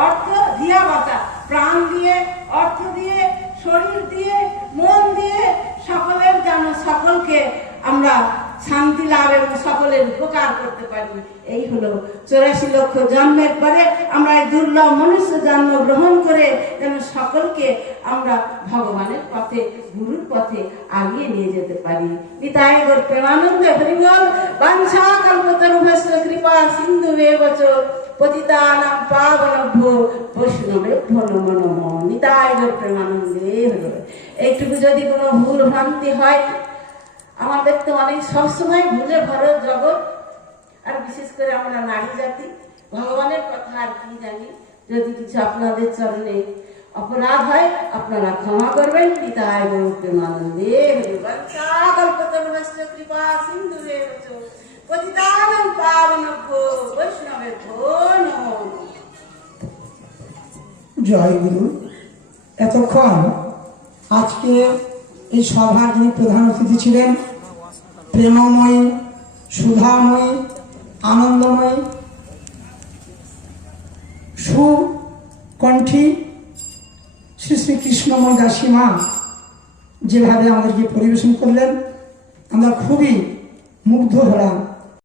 অর্থ দিয়া বাঁচা। প্রাণ দিয়ে, অর্থ দিয়ে, শরীর দিয়ে, মন দিয়ে সকলের যেন সকলকে আমরা শান্তি লাভ এবং সকলের উপকার করতে পারি। এই হলো 84 লক্ষ জন্মের পরে আমরা এই দুর্লভ মনুষ্য জন্ম গ্রহণ করে যেন সকলকে আমরা ভগবানের পথে, গুরুর পথে আগিয়ে নিয়ে যেতে পারি। নিতাই গৌর প্রেমানন্দে হরি বল। বাঞ্ছা কল্পতরুভ্যশ্চ কৃপা সিন্ধুবেব চ পতিতানাং পাবনেভ্যো বৈষ্ণবেভ্যো নমো নমঃ। নিতাই গৌর প্রেমানন্দে হরি বল। এইটুকু যদি কোনো ভুল ভ্রান্তি হয়, আমাদের তো অনেক সবসময় ভুলে ভরা জগৎ, আর বিশেষ করে আমরা নারী জাতি ভগবানের কথা আর কি জানি। যদি কিছু আপনাদের চরণে অপরাধ হয় আপনারা ক্ষমা করবেন। নিতাই গৌর প্রেমানন্দে হরি বল। কল্পতরুভ্যশ্চ কৃপা সিন্ধুবেব চ পতিতানাং পাবনেভ্যো বৈষ্ণবেভ্যো নমো নমঃ। জয় গুরু। এতক্ষণ আজকে এই সভার যিনি প্রধান অতিথি ছিলেন, প্রেমময়ী, সুধাময়ী, আনন্দময়ী, সুকণ্ঠী শ্রী শ্রী কৃষ্ণময় দাসী মা যেভাবে আমাদেরকে পরিবেশন করলেন, আমরা খুবই মুগ্ধ হলাম।